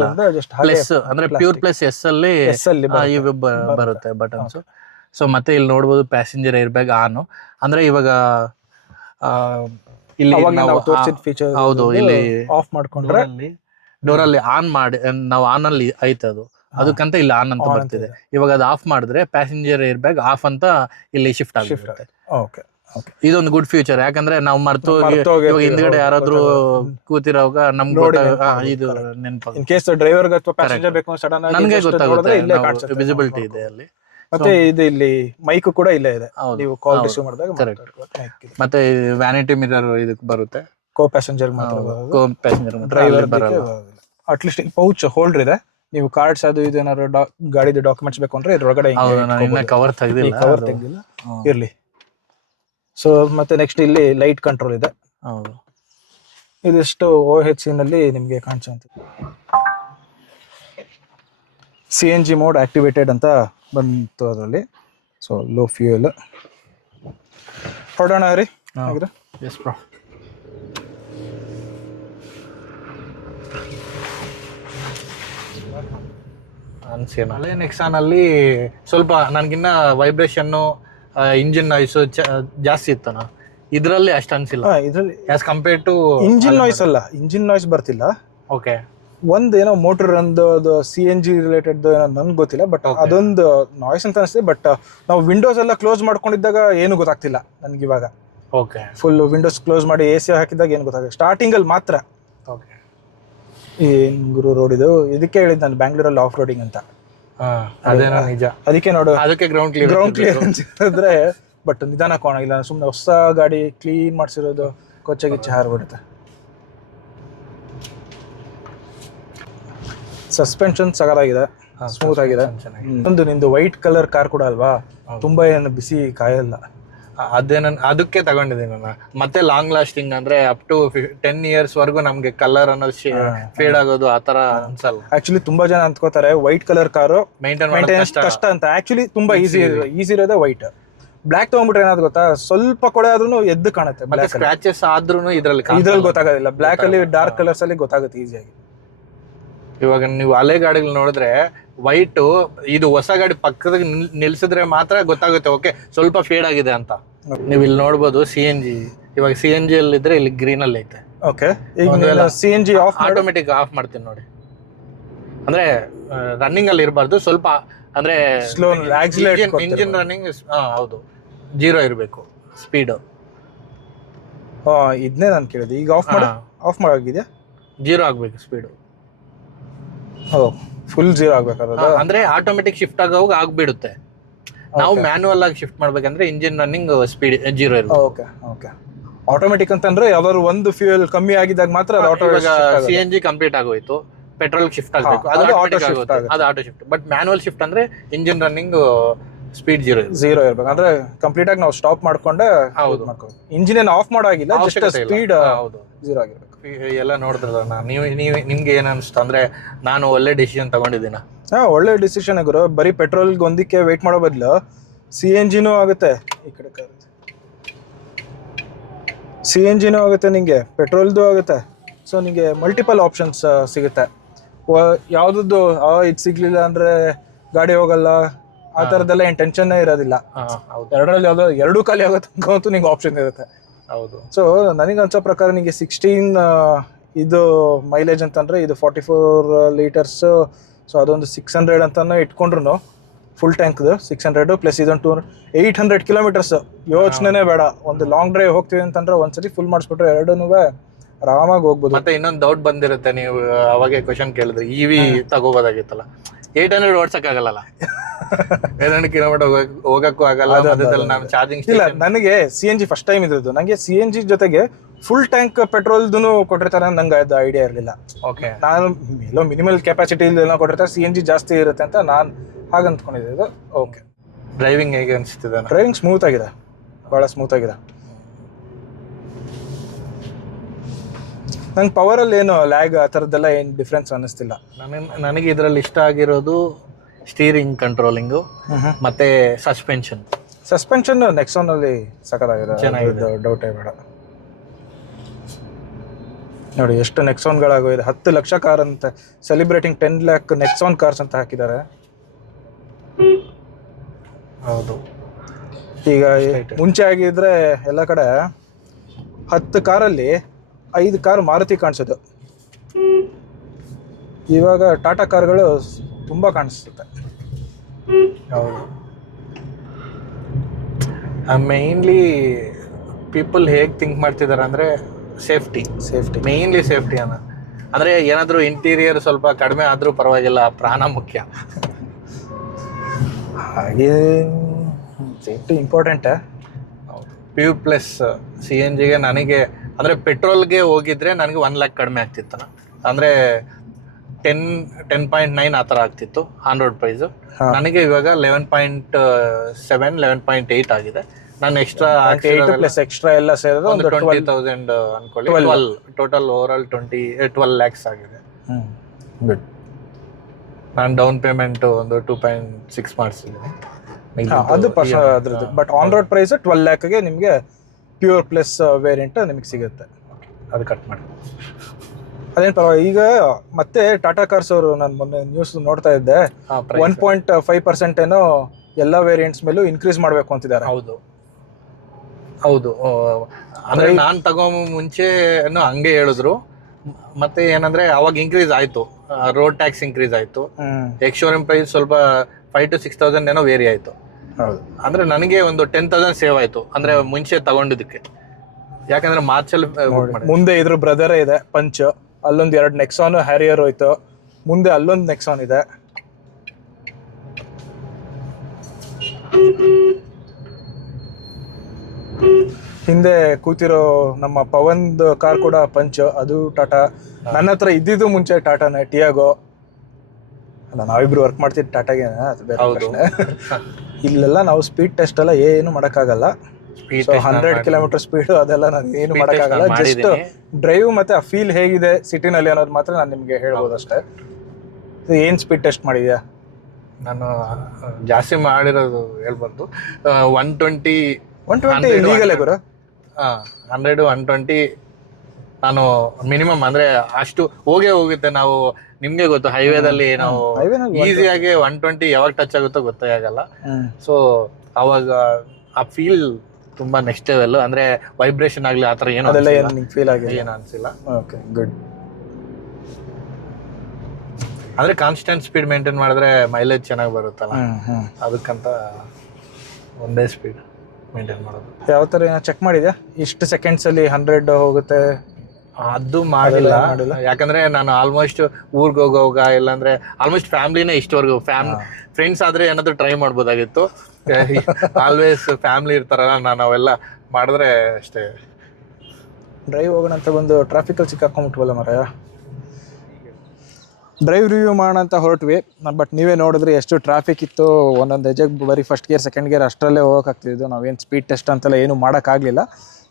ಪ್ಲಸ್ ಅಂದ್ರೆ ಪ್ಯೂರ್ ಪ್ಲಸ್ S ಅಲ್ಲಿ ಬರುತ್ತೆ ಬಟನ್ಸ್. ಸೊ ಮತ್ತೆ ಇಲ್ಲಿ ನೋಡ್ಬೋದು ಪ್ಯಾಸೆಂಜರ್ ಏರ್ ಬ್ಯಾಗ್ ಆನ್. ಅಂದ್ರೆ ಇವಾಗ ಇಲ್ಲಿ ಹೌದು, ಇಲ್ಲಿ ಆಫ್ ಮಾಡ್ಕೊಂಡ್ರೆ ಡೋರ್ ಅಲ್ಲಿ ಆನ್ ಮಾಡಿ ನಾವು ಆನ್ ಅಲ್ಲಿ ಐತೆ ಅದು, ಅದಕ್ಕಂತ ಇಲ್ಲಿ ಆನ್ ಅಂತ ಬರ್ತಿದೆ. ಇವಾಗ ಅದು ಆಫ್ ಮಾಡಿದ್ರೆ ಪ್ಯಾಸೆಂಜರ್ ಏರ್ ಬ್ಯಾಗ್ ಆಫ್ ಅಂತ ಇಲ್ಲಿ ಶಿಫ್ಟ್ ಆಗುತ್ತೆ. ಓಕೆ. ಇದೊಂದು ಗುಡ್ ಫ್ಯೂಚರ್, ಯಾಕಂದ್ರೆ ನಾವು ಮರ್ತು ಹಿಂದ್ಗಡೆ ಯಾರಾದ್ರೂ ಕೂತಿರೋವಾಗ ನಮ್ಗೆ ಇದು ನೆನಪಾಗ ಇನ್ ಕೇಸ್ ಡ್ರೈವರ್ ಅಥವಾ ಪ್ಯಾಸೆಂಜರ್ ಬೇಕು ಸಡನ್ ಆಗಿ ನನ್ಗೆ ಗೊತ್ತಾಗುತ್ತೆ, ವಿಸಿಬಿಲಿಟಿ ಇದೆ ಅಲ್ಲಿ. ಮತ್ತೆ ಇದು ಇಲ್ಲಿ ಮೈಕ್ ಕೂಡ ಇಲ್ಲೇ ಇದೆ, ನೀವು ಕಾಲ್ ರಿಸೀವ್ ಮಾಡಿದಾಗ. ಮತ್ತೆ ವ್ಯಾನಿಟಿ ಮಿರರ್ ಇದಕ್ಕೆ ಬರುತ್ತೆ, ಕೋ ಪ್ಯಾಸೆಂಜರ್ ಮಾತ್ರ, ಕೋ ಪ್ಯಾಸೆಂಜರ್ ಡ್ರೈವರ್ ಬರಲ್ಲ. ಅಟ್ಲೀಸ್ಟ್ ಪೌಚ್ ಹೋಲ್ಡರ್ ಇದೆ, ನೀವು ಕಾರ್ಡ್ಸ್ ಅದು ಇದು ಏನಾದ್ರು ಗಾಡಿದು ಡಾಕ್ಯುಮೆಂಟ್ಸ್ ಬೇಕು ಅಂದ್ರೆ ಇದ್ರೊಳಗಡೆ ಕವರ್ ತೆಗ್ದಿಲ್ಲ ಇರ್ಲಿ. ಸೊ ಮತ್ತೆ ನೆಕ್ಸ್ಟ್ ಇಲ್ಲಿ ಲೈಟ್ ಕಂಟ್ರೋಲ್ ಇದೆ. ಹೌದು, ಇದಿಷ್ಟು OHC ನಲ್ಲಿ ನಿಮಗೆ ಕಾಣಿಸುತ್ತೆ. CNG ಮೋಡ್ ಆಕ್ಟಿವೇಟೆಡ್ ಅಂತ ಬಂತು ಅದರಲ್ಲಿ. So low fuel. ಹೊರಡೋಣ ರೀ ಹಾಗಿದ್ರೆ. Yes bro. ಹಳೆ ನೆಕ್ಸಾನ್ ಅಲ್ಲಿ ಸ್ವಲ್ಪ ನನ್ಗಿನ್ನ ವೈಬ್ರೇಷನ್ನು, ಇಂಜಿನ್ ನಾಯ್ಸ್ ಜಾಸ್ತಿ ಇತ್ತನ. ಇದರಲ್ಲಿ ಅಷ್ಟು ಅನ್ಸಿಲ್ಲ. ಇದರಲ್ಲಿ as compare to engine noise ಅಲ್ಲ, ಇಂಜಿನ್ ನಾಯ್ಸ್ ಬರ್ತಿಲ್ಲ. ಓಕೆ. ಒಂದ್ ಏನೋ ಮೋಟರ್ ಒಂದು CNG ರಿಲೇಟೆಡ್ ನನ್ಗೆ ಗೊತ್ತಿಲ್ಲ, ಬಟ್ ಅದೊಂದು ನಾಯ್ಸ್ ಅಂತ ಅನಿಸ್ತದೆ. ಬಟ್ ನಾವು ವಿಂಡೋಸ್ ಎಲ್ಲ ಕ್ಲೋಸ್ ಮಾಡ್ಕೊಂಡಿದ್ದಾಗ ಏನು ಗೊತ್ತಾಗ್ತಿಲ್ಲ ನನ್ಗೆ ಇವಾಗ. ಓಕೆ. ಫುಲ್ ವಿಂಡೋಸ್ ಕ್ಲೋಸ್ ಮಾಡಿ AC ಹಾಕಿದಾಗ ಏನು ಗೊತ್ತಾಗ, ಸ್ಟಾರ್ಟಿಂಗ್ ಅಲ್ಲಿ ಮಾತ್ರ. ಓಕೆ. ಈ ಗುರು ರೋಡ್ ಇದು, ಇದಕ್ಕೆ ಹೇಳಿದ್ ನಾನು ಬ್ಯಾಂಗ್ಳೂರಲ್ಲಿ ಆಫ್ ರೋಡಿಂಗ್ ಅಂತ. ಅದೇನೋ ನಿಜ, ಅದಕ್ಕೆ ನೋಡು, ಅದಕ್ಕೆ ಗ್ರೌಂಡ್ ಕ್ಲಿಯರೆನ್ಸ್ ಇದ್ರೆ. ಬಟ್ ನಿಧಾನ ಕೋಣ ಇಲ್ಲ, ಸುಮ್ಮನೆ ಹೊಸ ಗಾಡಿ ಕ್ಲೀನ್ ಮಾಡಿಸಿರೋದು ಕೊಚ್ಚೆ ಗಿಚ್ಚೆ ಹಾರ್ಬಿಡುತ್ತೆ. ಸಸ್ಪೆನ್ಷನ್ ಸಗಲಾಗಿದೆ, ಸ್ಮೂತ್ ಆಗಿದೆ. ಒಂದು ನಿಂದು ವೈಟ್ ಕಲರ್ ಕಾರ್ ಕೂಡ ಅಲ್ವಾ, ತುಂಬಾ ಏನು ಬಿಸಿ ಕಾಯಲ್ಲ. ಅದಕ್ಕೆ ತಗೊಂಡಿದ್ದೀನಿ ನಾನು. ಮತ್ತೆ ಲಾಂಗ್ ಲಾಸ್ಟಿಂಗ್ ಅಂದ್ರೆ ಅಪ್ ಟು 10 years ವರೆಗೂ ನಮ್ಗೆ ಕಲರ್ ಅನ್ನೋದು ಫೇಡ್ ಆಗೋದು ಆತರ ಅನ್ಸಲ್ಲ. ಆಕ್ಚುಲಿ ತುಂಬಾ ಜನ ಅಂದ್ಕೋತಾರೆ ವೈಟ್ ಕಲರ್ ಕಾರು ಮೇಂಟೈನ್ ಕಷ್ಟ ಅಂತ. ಆಕ್ಚುಲಿ ತುಂಬಾ ಈಸಿ ಇರೋದೇ ವೈಟ್. ಬ್ಲಾಕ್ ತಗೊಂಡ್ಬಿಟ್ರೆ ಏನಾದ್ರು ಗೊತ್ತಾ, ಸ್ವಲ್ಪ ಕೊಳೆ ಆದ್ರೂ ಎದ್ದು ಕಾಣುತ್ತೆ. ಮತ್ತೆ ಸ್ಕ್ರಾಚಸ್ ಆದ್ರೂ ಇದ್ರಲ್ಲಿ ಗೊತ್ತಾಗೋದಿಲ್ಲ. ಬ್ಲಾಕ್ ಅಲ್ಲಿ ಡಾರ್ಕ್ ಕಲರ್ಸ್ ಅಲ್ಲಿ ಗೊತ್ತಾಗುತ್ತೆ ಈಸಿಯಾಗಿ. ಇವಾಗ ನೀವು ಹಳೆ ಗಾಡಿಗಳು ನೋಡಿದ್ರೆ ವೈಟ್, ಇದು ಹೊಸ ಗಾಡಿ ಪಕ್ಕದಾಗ ನಿಲ್ಸಿದ್ರೆ ಮಾತ್ರ ಗೊತ್ತಾಗುತ್ತೆ ಓಕೆ ಸ್ವಲ್ಪ ಫೇಡ್ ಆಗಿದೆ ಅಂತ. ನೀವು ಇಲ್ಲಿ ನೋಡ್ಬೋದು CNG. ಇವಾಗ CNG ಅಲ್ಲಿ ಇದ್ರೆ ಇಲ್ಲಿ ಗ್ರೀನ್ ಅಲ್ಲಿ ಐತೆ. ಓಕೆ, ಈಗ CNG ಆಫ್ ಆಟೋಮೆಟಿಕ್ ಆಫ್ ಮಾಡ್ತೀನಿ ನೋಡಿ. ಅಂದ್ರೆ ರನ್ನಿಂಗ್ ಅಲ್ಲಿ ಇರಬಾರ್ದು, ಸ್ವಲ್ಪ ಅಂದ್ರೆ ಸ್ಲೋ ಇಂಜಿನ್ ರನ್ನಿಂಗ್ ಹೌದು 0 ಇರಬೇಕು ಸ್ಪೀಡ್. ಇದನ್ನೇ ನಾನು ಕೇಳಿದೆ. ಈಗ ಆಫ್ ಮಾಡಾಗಿದೆಯಾ? 0 ಆಗ್ಬೇಕು ಸ್ಪೀಡ್. ಫುಲ್ 0 ಆಗ್ಬೇಕಾದ್ರೆ ಅಂದ್ರೆ ಆಟೋಮೆಟಿಕ್ ಶಿಫ್ಟ್ ಆಗೋವಾಗ ಆಗ್ಬಿಡುತ್ತೆ. ನಾವು ಮ್ಯಾನುವಲ್ ಆಗಿ ಶಿಫ್ಟ್ ಮಾಡ್ಬೇಕಂದ್ರೆ ಇಂಜಿನ್ ರನ್ನಿಂಗ್ ಸ್ಪೀಡ್ 0 ಇರುತ್ತೆ. Okay okay. ಆಟೋಮೆಟಿಕ್ ಅಂತಂದ್ರೆ ಯಾವ್ದಾದ್ರು ಒಂದು ಫ್ಯೂಯಲ್ ಕಮ್ಮಿ ಆಗಿದಾಗ ಮಾತ್ರ CNG ಕಂಪ್ಲೀಟ್ ಆಗೋಯ್ತು, ಪೆಟ್ರೋಲ್ ಶಿಫ್ಟ್ ಆಗಬೇಕು, ಅದು auto shift. But manual shift ಅಂದ್ರೆ ಇಂಜಿನ್ ರನ್ನಿಂಗ್ ಸ್ಪೀಡ್ 0 ಇರ್ಬೇಕು. ಅಂದ್ರೆ ಕಂಪ್ಲೀಟ್ ಆಗಿ ನಾವು ಸ್ಟಾಪ್ ಮಾಡ್ಕೊಂಡೆ ಇಂಜಿನ್ ಏನು ಆಫ್ ಮಾಡೋಗಿಲ್ಲ, ಜಸ್ಟ್ ಸ್ಪೀಡ್ 0 ಆಗಿರ್ಬೇಕು. ಎಲ್ಲ ನೋಡಿದ್ರಲ್ಲ ನೀವು ನಿಮ್ಗೆ ಏನ್ ಅನ್ಸ್ತು? ಅಂದ್ರೆ ನಾನು ಒಳ್ಳೆ ಡಿಸಿಷನ್ ತಗೊಂಡಿದ್ದೀನ? ಒಳ್ಳೆ ಡಿಸಿಷನ್ ಗುರು. ಬರೀ ಪೆಟ್ರೋಲ್ಗೆ ಒಂದಕ್ಕೆ ವೇಟ್ ಮಾಡೋ ಬದಲು CNGನೂ ಆಗುತ್ತೆ, ಈ ಕಡೆ CNGನೂ ಆಗುತ್ತೆ, ನಿಂಗೆ ಪೆಟ್ರೋಲ್ದು ಆಗುತ್ತೆ. ಸೊ ನಿಂಗೆ ಮಲ್ಟಿಪಲ್ ಆಪ್ಷನ್ಸ್ ಸಿಗುತ್ತೆ. ಯಾವ್ದು ಇದು ಸಿಗ್ಲಿಲ್ಲ ಅಂದ್ರೆ ಗಾಡಿ ಹೋಗಲ್ಲ ಆ ಥರದ್ದೆಲ್ಲ ಏನು ಟೆನ್ಷನ್ನೇ ಇರೋದಿಲ್ಲ. ಎರಡರಲ್ಲಿ ಯಾವ್ದೋ 2 ಖಾಲಿ ಆಗುತ್ತೆ ಅಂತೂ ನಿಂಗೆ ಆಪ್ಷನ್ ಇರುತ್ತೆ. ಹೌದು. ಸೊ ನನಗೆ ಅನ್ಸೋ ಪ್ರಕಾರ ನಿಮಗೆ 16 ಇದು ಮೈಲೇಜ್ ಅಂತಂದರೆ ಇದು 44 ಲೀಟರ್ಸ್. ಸೊ ಅದೊಂದು 600 ಅಂತಾನು ಇಟ್ಕೊಂಡ್ರು ಫುಲ್ ಟ್ಯಾಂಕ್ದು 600 ಪ್ಲಸ್ ಇದೊಂದು 800 ಕಿಲೋಮೀಟರ್ಸ್. ಯೋಚನೆ ಬೇಡ. ಒಂದು ಲಾಂಗ್ ಡ್ರೈವ್ ಹೋಗ್ತೀವಿ ಅಂತಂದ್ರೆ ಒಂದ್ಸತಿ ಫುಲ್ ಮಾಡಿಸ್ಬಿಟ್ರೆ ಎರಡೂ ಆರಾಮಾಗಿ ಹೋಗ್ಬೋದು. ಮತ್ತೆ ಇನ್ನೊಂದು ಡೌಟ್ ಬಂದಿರುತ್ತೆ, ನೀವು ಅವಾಗೆ ಕ್ವಶನ್ ಕೇಳಿದ್ರೆ EV ತಗೋಬೋದಾಗಿತ್ತಲ್ಲ. 800 ಓಡ್ಸಕ್ಕಾಗಲ್ಲ, 800 ಕಿಲೋಮೀಟರ್ ಹೋಗಕ್ಕೂ ಆಗಲ್ಲ. ಮಧ್ಯದಲ್ಲಿ ನಾನು ಚಾರ್ಜಿಂಗ್ ಇಲ್ಲ. ನನಗೆ CNG ಫಸ್ಟ್ ಟೈಮ್ ಇದ್ರದ್ದು. ನನಗೆ CNG ಜೊತೆಗೆ ಫುಲ್ ಟ್ಯಾಂಕ್ ಪೆಟ್ರೋಲ್ದು ಕೊಟ್ಟಿರ್ತಾರೆ ನಂಗೆ ಅದು ಐಡಿಯಾ ಇರಲಿಲ್ಲ. ಓಕೆ, ನಾನು ಎಲ್ಲೋ ಮಿನಿಮಲ್ ಕೆಪಾಸಿಟಿ ಎಲ್ಲ ಕೊಟ್ಟಿರ್ತಾರೆ, CNG ಜಾಸ್ತಿ ಇರುತ್ತೆ ಅಂತ ನಾನು ಹಾಗೆ ಅಂದ್ಕೊಂಡಿದ್ದೆ. ಓಕೆ. ಡ್ರೈವಿಂಗ್ ಹೇಗೆ ಅನಿಸ್ತಿದೆ? ಡ್ರೈವಿಂಗ್ ಸ್ಮೂತ್ ಆಗಿದೆ, ಭಾಳ ಸ್ಮೂತ್ ಆಗಿದೆ. ನಂಗೆ ಪವರಲ್ಲಿ ಏನು ಲ್ಯಾಗ್ ಆ ಥರದ್ದೆಲ್ಲ ಏನು ಡಿಫ್ರೆನ್ಸ್ ಅನ್ನಿಸ್ತಿಲ್ಲ. ನನಗೆ ಇದರಲ್ಲಿ ಇಷ್ಟ ಆಗಿರೋದು ಸ್ಟೀರಿಂಗ್ ಕಂಟ್ರೋಲಿಂಗು ಮತ್ತೆ ಸಸ್ಪೆನ್ಷನ್ ನೆಕ್ಸಾನಲ್ಲಿ ಸಖತ್ತಾಗಿದೆ, ಚೆನ್ನಾಗಿದೆ, ಡೌಟೇ ಬೇಡ. ನೋಡಿ ಎಷ್ಟು ನೆಕ್ಸಾನ್ಗಳಾಗೋಗಿದೆ. 10 ಲಕ್ಷ ಕಾರ್ ಅಂತ ಸೆಲಿಬ್ರೇಟಿಂಗ್ 10 lakh ನೆಕ್ಸಾನ್ ಕಾರ್ಸ್ ಅಂತ ಹಾಕಿದ್ದಾರೆ. ಹೌದು. ಈಗ ಮುಂಚೆ ಆಗಿದ್ರೆ ಎಲ್ಲ ಕಡೆ 10 ಕಾರಲ್ಲಿ 5 ಕಾರ್ ಮಾರುತಿ ಕಾಣಿಸೋದು. ಇವಾಗ ಟಾಟಾ ಕಾರ್ಗಳು ತುಂಬ ಕಾಣಿಸುತ್ತೆ. ಹೌದು. ಮೇನ್ಲಿ ಪೀಪಲ್ ಹೇಗೆ ಥಿಂಕ್ ಮಾಡ್ತಿದ್ದಾರೆ ಅಂದರೆ ಸೇಫ್ಟಿ ಮೇನ್ಲಿ ಸೇಫ್ಟಿ ಅಂದರೆ ಏನಾದರೂ ಇಂಟೀರಿಯರ್ ಸ್ವಲ್ಪ ಕಡಿಮೆ ಆದರೂ ಪರವಾಗಿಲ್ಲ, ಪ್ರಾಣ ಮುಖ್ಯ. ಹಾಗೆ ಸೇಫ್ಟಿ ಇಂಪಾರ್ಟೆಂಟ್. PU+ CNGಗೆ ನನಗೆ ಅಂದರೆ ಪೆಟ್ರೋಲ್ಗೆ ಹೋಗಿದ್ರೆ ನನಗೆ 1 lakh ಕಡಿಮೆ ಆಗ್ತಿತ್ತು. ಅಂದರೆ 10.9 ಆ ಥರ ಆಗ್ತಿತ್ತು ಆನ್ ರೋಡ್ ಪ್ರೈಸು. ನನಗೆ ಇವಾಗ 11.7 11.8 ಆಗಿದೆ. ನಾನು ಎಕ್ಸ್ಟ್ರಾ ಎಲ್ಲ ಸೇರಿದ್ರೆ ಒಂದು 20,000 ಅನ್ಕೊಳ್ಳಿ. ಟೋಟಲ್ ಓವರಾಲ್ 12 lakhs ಆಗಿದೆ. ಗುಡ್. ನಾನು ಡೌನ್ ಪೇಮೆಂಟ್ ಒಂದು 2.6 ಮಾಡಿಸಿದ್ದೀನಿ. ಅದು ಅದ್ರದ್ದು. ಬಟ್ ಆನ್ ರೋಡ್ ಪ್ರೈಸ್ 12 lakhಗೆ ನಿಮಗೆ PU+ ವೇರಿಯಂಟ್ ನಿಮಗೆ ಸಿಗುತ್ತೆ. ಅದು ಕಟ್ ಮಾಡಿ ಅದೇನು ಪರವಾಗಿಲ್ಲ. ಈಗ ಮತ್ತೆ ಟಾಟಾ ಕಾರ್ಸ್ ಅವರು ನಾನು ಮೊನ್ನೆ ನ್ಯೂಸ್ ನೋಡ್ತಾ ಇದ್ದೆ, 1.5% ಏನೋ ಎಲ್ಲ ವೇರಿಯಂಟ್ಸ್ ಮೇಲೂ ಇನ್ಕ್ರೀಸ್ ಮಾಡಬೇಕು ಅಂತಿದ್ದಾರೆ. ಹೌದು. ಅಂದರೆ ನಾನು ತಗೋ ಮುಂಚೆ ಹಂಗೆ ಹೇಳಿದ್ರು. ಮತ್ತೆ ಏನಂದ್ರೆ ಅವಾಗ ಇನ್ಕ್ರೀಸ್ ಆಯ್ತು, ರೋಡ್ ಟ್ಯಾಕ್ಸ್ ಇನ್ಕ್ರೀಸ್ ಆಯ್ತು, ಎಕ್ಸ್-ಶೋರೂಮ್ ಪ್ರೈಸ್ ಸ್ವಲ್ಪ 5,000 to 6,000 ಏನೋ ವೇರಿ ಆಯ್ತು. ಅಂದ್ರೆ ನನಗೆ ಒಂದು 10,000 ಸೇವ್ ಆಯ್ತು, ಅಂದ್ರೆ ಮುಂಚೆ ತಗೊಂಡಿದ್ದಕ್ಕೆ. ಯಾಕಂದ್ರೆ ಮಾರ್ಚಲ್ಲಿ ಮುಂದೆ ಇದ್ರ ಬ್ರದರ್ ಇದೆ ಪಂಚ್, ಅಲ್ಲೊಂದು 2 ನೆಕ್ಸಾನ್ ಹ್ಯಾರಿಯರ್ ಹೋಯ್ತು, ಮುಂದೆ ಅಲ್ಲೊಂದು ನೆಕ್ಸಾನ್ ಇದೆ. ಹಿಂದೆ ಕೂತಿರೋ ನಮ್ಮ ಪವನ್ದು ಕಾರ್ ಕೂಡ ಪಂಚ್, ಅದು ಟಾಟಾ. ನನ್ನ ಹತ್ರ ಇದ್ದಿದ್ದು ಮುಂಚೆ ಟಾಟಾನೇ, ಟಿಯಾಗೋ. ಅಲ್ಲ, ನಾವಿಬ್ರು ವರ್ಕ್ ಮಾಡ್ತಿದ್ದು ಟಾಟಾಗೆ, ಅದು ಬೇರೆ ಪ್ರಶ್ನೆ. ಇಲ್ಲೆಲ್ಲ ನಾವು ಸ್ಪೀಡ್ ಟೆಸ್ಟ್ ಎಲ್ಲ ಏನು ಮಾಡೋಕ್ಕಾಗಲ್ಲ. 100 ಕಿಲೋಮೀಟರ್ ಸ್ಪೀಡ್ ಅದೆಲ್ಲ ನಾನು ಏನು ಮಾಡೋಕ್ಕಾಗಲ್ಲ. ಜಸ್ಟ್ ಡ್ರೈವ್ ಮತ್ತೆ ಆ ಫೀಲ್ ಹೇಗಿದೆ ಸಿಟಿನಲ್ಲಿ ಅನ್ನೋದು ಮಾತ್ರ ನಾನು ನಿಮಗೆ ಹೇಳ್ಬೋದು ಅಷ್ಟೇ. ಏನು ಸ್ಪೀಡ್ ಟೆಸ್ಟ್ ಮಾಡಿದ್ಯಾ? ನಾನು ಜಾಸ್ತಿ ಮಾಡಿರೋದು ಹೇಳ್ಬಾರ್ದು. 120 ಲೀಗಲೇ ಗುರು. 100 120 ನಾನು ಮಿನಿಮಮ್ ಅಂದ್ರೆ ಅಷ್ಟು ಹೋಗುತ್ತೆ. ನಾವು ನಿಮ್ಗೆ ಗೊತ್ತು ಹೈವೇದಲ್ಲಿ ನಾವು ಈಸಿಯಾಗಿ 120 ಯಾವಾಗ ಟಚ್ ಆಗುತ್ತೋ ಗೊತ್ತೇ ಆಗಲ್ಲ. ಸೊ ಅವಾಗ ಆ ಫೀಲ್ ತುಂಬಾ ನೆಕ್ಸ್ಟ್ ಲೆವೆಲ್. ಅಂದ್ರೆ ವೈಬ್ರೇಷನ್ ಆಗ್ಲಿ ಆತರ ಏನು ಫೀಲ್ ಆಗಿ ಏನು ಅನ್ಸಿಲ್ಲ. Okay, good. ಅಂದ್ರೆ ಕಾನ್ಸ್ಟೆಂಟ್ ಸ್ಪೀಡ್ ಮೇಂಟೈನ್ ಮಾಡಿದ್ರೆ ಮೈಲೇಜ್ ಚೆನ್ನಾಗಿ ಬರುತ್ತಲ್ಲ, ಅದಕ್ಕಂತ ಒಂದೇ ಸ್ಪೀಡ್ ಮೇಂಟೈನ್ ಮಾಡೋದು. ಯಾವ ಥರ ಚೆಕ್ ಮಾಡಿದ್ಯಾ ಇಷ್ಟು ಸೆಕೆಂಡ್ಸ್ ಅಲ್ಲಿ 100 ಹೋಗುತ್ತೆ? ಅದು ಮಾಡಿಲ್ಲ, ಯಾಕಂದ್ರೆ ನಾನು ಆಲ್ಮೋಸ್ಟ್ ಊರ್ಗ್ ಹೋಗೋವಾಗ ಇಲ್ಲಾಂದ್ರೆ ಆಲ್ಮೋಸ್ಟ್ ಫ್ಯಾಮಿಲಿನೇ ಇಷ್ಟವರೆಗೂ. ಫ್ರೆಂಡ್ಸ್ ಆದ್ರೆ ಏನಾದ್ರು ಟ್ರೈ ಮಾಡ್ಬೋದಾಗಿತ್ತು. ಆಲ್ವೇಸ್ ಫ್ಯಾಮಿಲಿ ಇರ್ತಾರಲ್ಲ, ನಾನು ಅವೆಲ್ಲ ಮಾಡಿದ್ರೆ ಅಷ್ಟೇ. ಡ್ರೈವ್ ಹೋಗೋಣ ಅಂತ ಬಂದು ಟ್ರಾಫಿಕಲ್ಲಿ ಸಿಕ್ಕಾಕೊಂಡ್ಬಿಟ್ವಲ್ಲ ಮರಾಯ. ಡ್ರೈವ್ ರಿವ್ಯೂ ಮಾಡೋಣ ಅಂತ ಹೊರಟ್ವಿ, ಬಟ್ ನೀವೇ ನೋಡಿದ್ರಿ ಎಷ್ಟು ಟ್ರಾಫಿಕ್ ಇತ್ತು. ಒಂದೊಂದು ಹೆಜ್ಜೆಗೆ ಬರೀ ಫಸ್ಟ್ ಗೇರ್ ಸೆಕೆಂಡ್ ಗೇರ್ ಅಷ್ಟರಲ್ಲೇ ಹೋಗೋಕ್ಕಾಗ್ತಿದ್ದು. ನಾವೇನು ಸ್ಪೀಡ್ ಟೆಸ್ಟ್ ಅಂತೆಲ್ಲ ಏನು ಮಾಡೋಕ್ಕಾಗಲಿಲ್ಲ.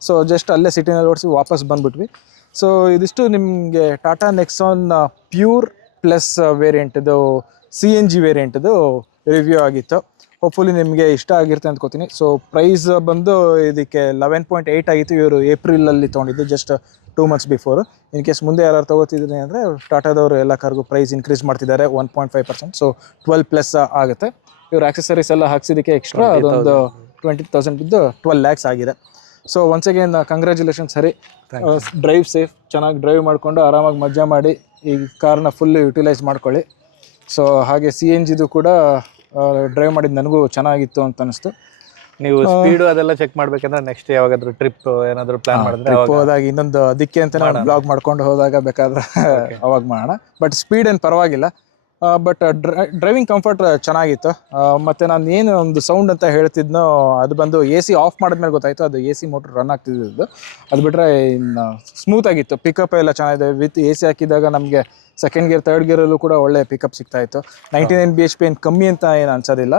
ಸೊ ಜಸ್ಟ್ ಅಲ್ಲೇ ಸಿಟಿನಲ್ಲಿ ಓಡಿಸಿ ವಾಪಸ್ ಬಂದುಬಿಟ್ವಿ. ಸೊ ಇದಿಷ್ಟು ನಿಮಗೆ ಟಾಟಾ ನೆಕ್ಸಾನ್ ಪ್ಯೂರ್ ಪ್ಲಸ್ ವೇರಿಯಂಟ್ದು CNG ವೇರಿಯಂಟ್ದು ರಿವ್ಯೂ ಆಗಿತ್ತು. ಹೋಪ್ಫುಲಿ ನಿಮಗೆ ಇಷ್ಟ ಆಗಿರುತ್ತೆ ಅಂದ್ಕೋತೀನಿ. ಸೊ ಪ್ರೈಸ್ ಬಂದು ಇದಕ್ಕೆ 11.8 ಆಗಿತ್ತು. ಇವರು ಏಪ್ರಿಲಲ್ಲಿ ತೊಗೊಂಡಿದ್ದು, just 2 months before. In case ಮುಂದೆ ಯಾರು ತೊಗೋತಿದ್ರಿ ಅಂದರೆ ಟಾಟಾದವರು ಎಲ್ಲ ಕಾರ್ಗೂ ಪ್ರೈಸ್ ಇನ್ಕ್ರೀಸ್ ಮಾಡ್ತಿದ್ದಾರೆ 1.5%. ಸೊ 12+ ಆಗುತ್ತೆ. ಇವರು ಆಕ್ಸೆಸರೀಸ್ ಎಲ್ಲ ಹಾಕ್ಸಿದ್ದಕ್ಕೆ ಎಕ್ಸ್ಟ್ರಾ ಅದೊಂದು 20,000 ಬಿದ್ದು 12 lakhs ಆಗಿದೆ. So once again congratulations. ಸರಿ, ಡ್ರೈವ್ ಸೇಫ್, ಚೆನ್ನಾಗಿ ಡ್ರೈವ್ ಮಾಡಿಕೊಂಡು ಆರಾಮಾಗಿ ಮಜಾ ಮಾಡಿ ಈ ಕಾರ್ನ ಫುಲ್ ಯುಟಿಲೈಸ್ ಮಾಡ್ಕೊಳ್ಳಿ. ಸೊ ಹಾಗೆ CNGದು ಕೂಡ ಡ್ರೈವ್ ಮಾಡಿದ್ದು ನನಗೂ ಚೆನ್ನಾಗಿತ್ತು ಅಂತ ಅನಿಸ್ತು. ನೀವು ಸ್ಪೀಡು ಅದೆಲ್ಲ ಚೆಕ್ ಮಾಡ್ಬೇಕಂದ್ರೆ ನೆಕ್ಸ್ಟ್ ಯಾವಾಗಾದ್ರೂ ಟ್ರಿಪ್ ಏನಾದರೂ ಪ್ಲಾನ್ ಮಾಡಿದ್ರೆ ಹೋದಾಗ ಇನ್ನೊಂದು ಅದಕ್ಕೆ ಅಂತ ನಾನು ಬ್ಲಾಗ್ ಮಾಡ್ಕೊಂಡು ಹೋದಾಗ ಬೇಕಾದ್ರೆ ಅವಾಗ ಮಾಡೋಣ. ಬಟ್ ಸ್ಪೀಡ್ ಏನು ಪರವಾಗಿಲ್ಲ. ಬಟ್ ಡ್ರೈವಿಂಗ್ ಕಂಫರ್ಟ್ ಚೆನ್ನಾಗಿತ್ತು. ಮತ್ತು ನಾನು ಏನು ಒಂದು ಸೌಂಡ್ ಅಂತ ಹೇಳ್ತಿದ್ನೋ ಅದು ಬಂದು AC ಆಫ್ ಮಾಡಿದ್ಮೇಲೆ ಗೊತ್ತಾಯಿತು, ಅದು AC ಮೋಟ್ರ್ ರನ್ ಆಗ್ತಿದ್ದು. ಅದು ಬಿಟ್ಟರೆ ಇನ್ನು ಸ್ಮೂತಾಗಿತ್ತು. ಪಿಕಪ್ ಎಲ್ಲ ಚೆನ್ನಾಗಿದೆ. ವಿತ್ AC ಹಾಕಿದಾಗ ನಮಗೆ ಸೆಕೆಂಡ್ ಗೇರ್ ಥರ್ಡ್ ಗೇರಲ್ಲೂ ಕೂಡ ಒಳ್ಳೆ ಪಿಕಪ್ ಸಿಗ್ತಾಯಿತ್ತು. 99 bhp ಏನು ಕಮ್ಮಿ ಅಂತ ಏನು ಅನ್ಸೋದಿಲ್ಲ.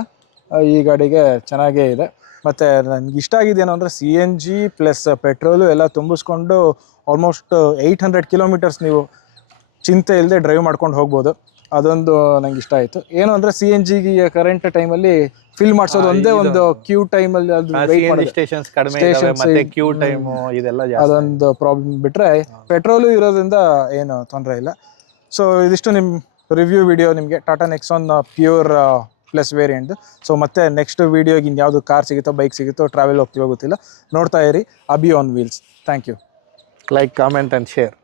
ಈ ಗಾಡಿಗೆ ಚೆನ್ನಾಗೇ ಇದೆ. ಮತ್ತು ನನಗೆ ಇಷ್ಟ ಆಗಿದ್ದೇನು ಅಂದರೆ CNG ಪ್ಲಸ್ ಪೆಟ್ರೋಲು ಎಲ್ಲ ತುಂಬಿಸ್ಕೊಂಡು ಆಲ್ಮೋಸ್ಟ್ 800 ಕಿಲೋಮೀಟರ್ಸ್ ನೀವು ಚಿಂತೆ ಇಲ್ಲದೆ ಡ್ರೈವ್ ಮಾಡ್ಕೊಂಡು ಹೋಗ್ಬೋದು. ಅದೊಂದು ನಂಗೆ ಇಷ್ಟ ಆಯಿತು. ಏನು ಅಂದರೆ CNGಗೆ ಕರೆಂಟ್ ಟೈಮಲ್ಲಿ ಫಿಲ್ ಮಾಡಿಸೋದು ಒಂದೇ ಒಂದು ಕ್ಯೂ ಟೈಮಲ್ಲಿ ಅದು ಸ್ಟೇಷನ್ಸ್ ಕಡಿಮೆ ಇದಾವೆ, ಮತ್ತೆ ಕ್ಯೂ ಟೈಮು ಇದೆಲ್ಲ ಅದೊಂದು ಪ್ರಾಬ್ಲಮ್. ಬಿಟ್ಟರೆ ಪೆಟ್ರೋಲು ಇರೋದ್ರಿಂದ ಏನು ತೊಂದರೆ ಇಲ್ಲ. ಸೊ ಇದಿಷ್ಟು ನಿಮ್ಮ ರಿವ್ಯೂ ವಿಡಿಯೋ ನಿಮಗೆ Tata Nexon pure plus variant. So ಮತ್ತೆ ನೆಕ್ಸ್ಟ್ ವೀಡಿಯೋಗೆ ಇನ್ಯಾವುದು ಕಾರ್ ಸಿಗುತ್ತೋ ಬೈಕ್ ಸಿಗುತ್ತೋ ಟ್ರಾವೆಲ್ ಹೋಗ್ತೀವೋ ಗೊತ್ತಿಲ್ಲ. ನೋಡ್ತಾ ಇರಿ Abi on wheels. Thank you. Like, comment and share.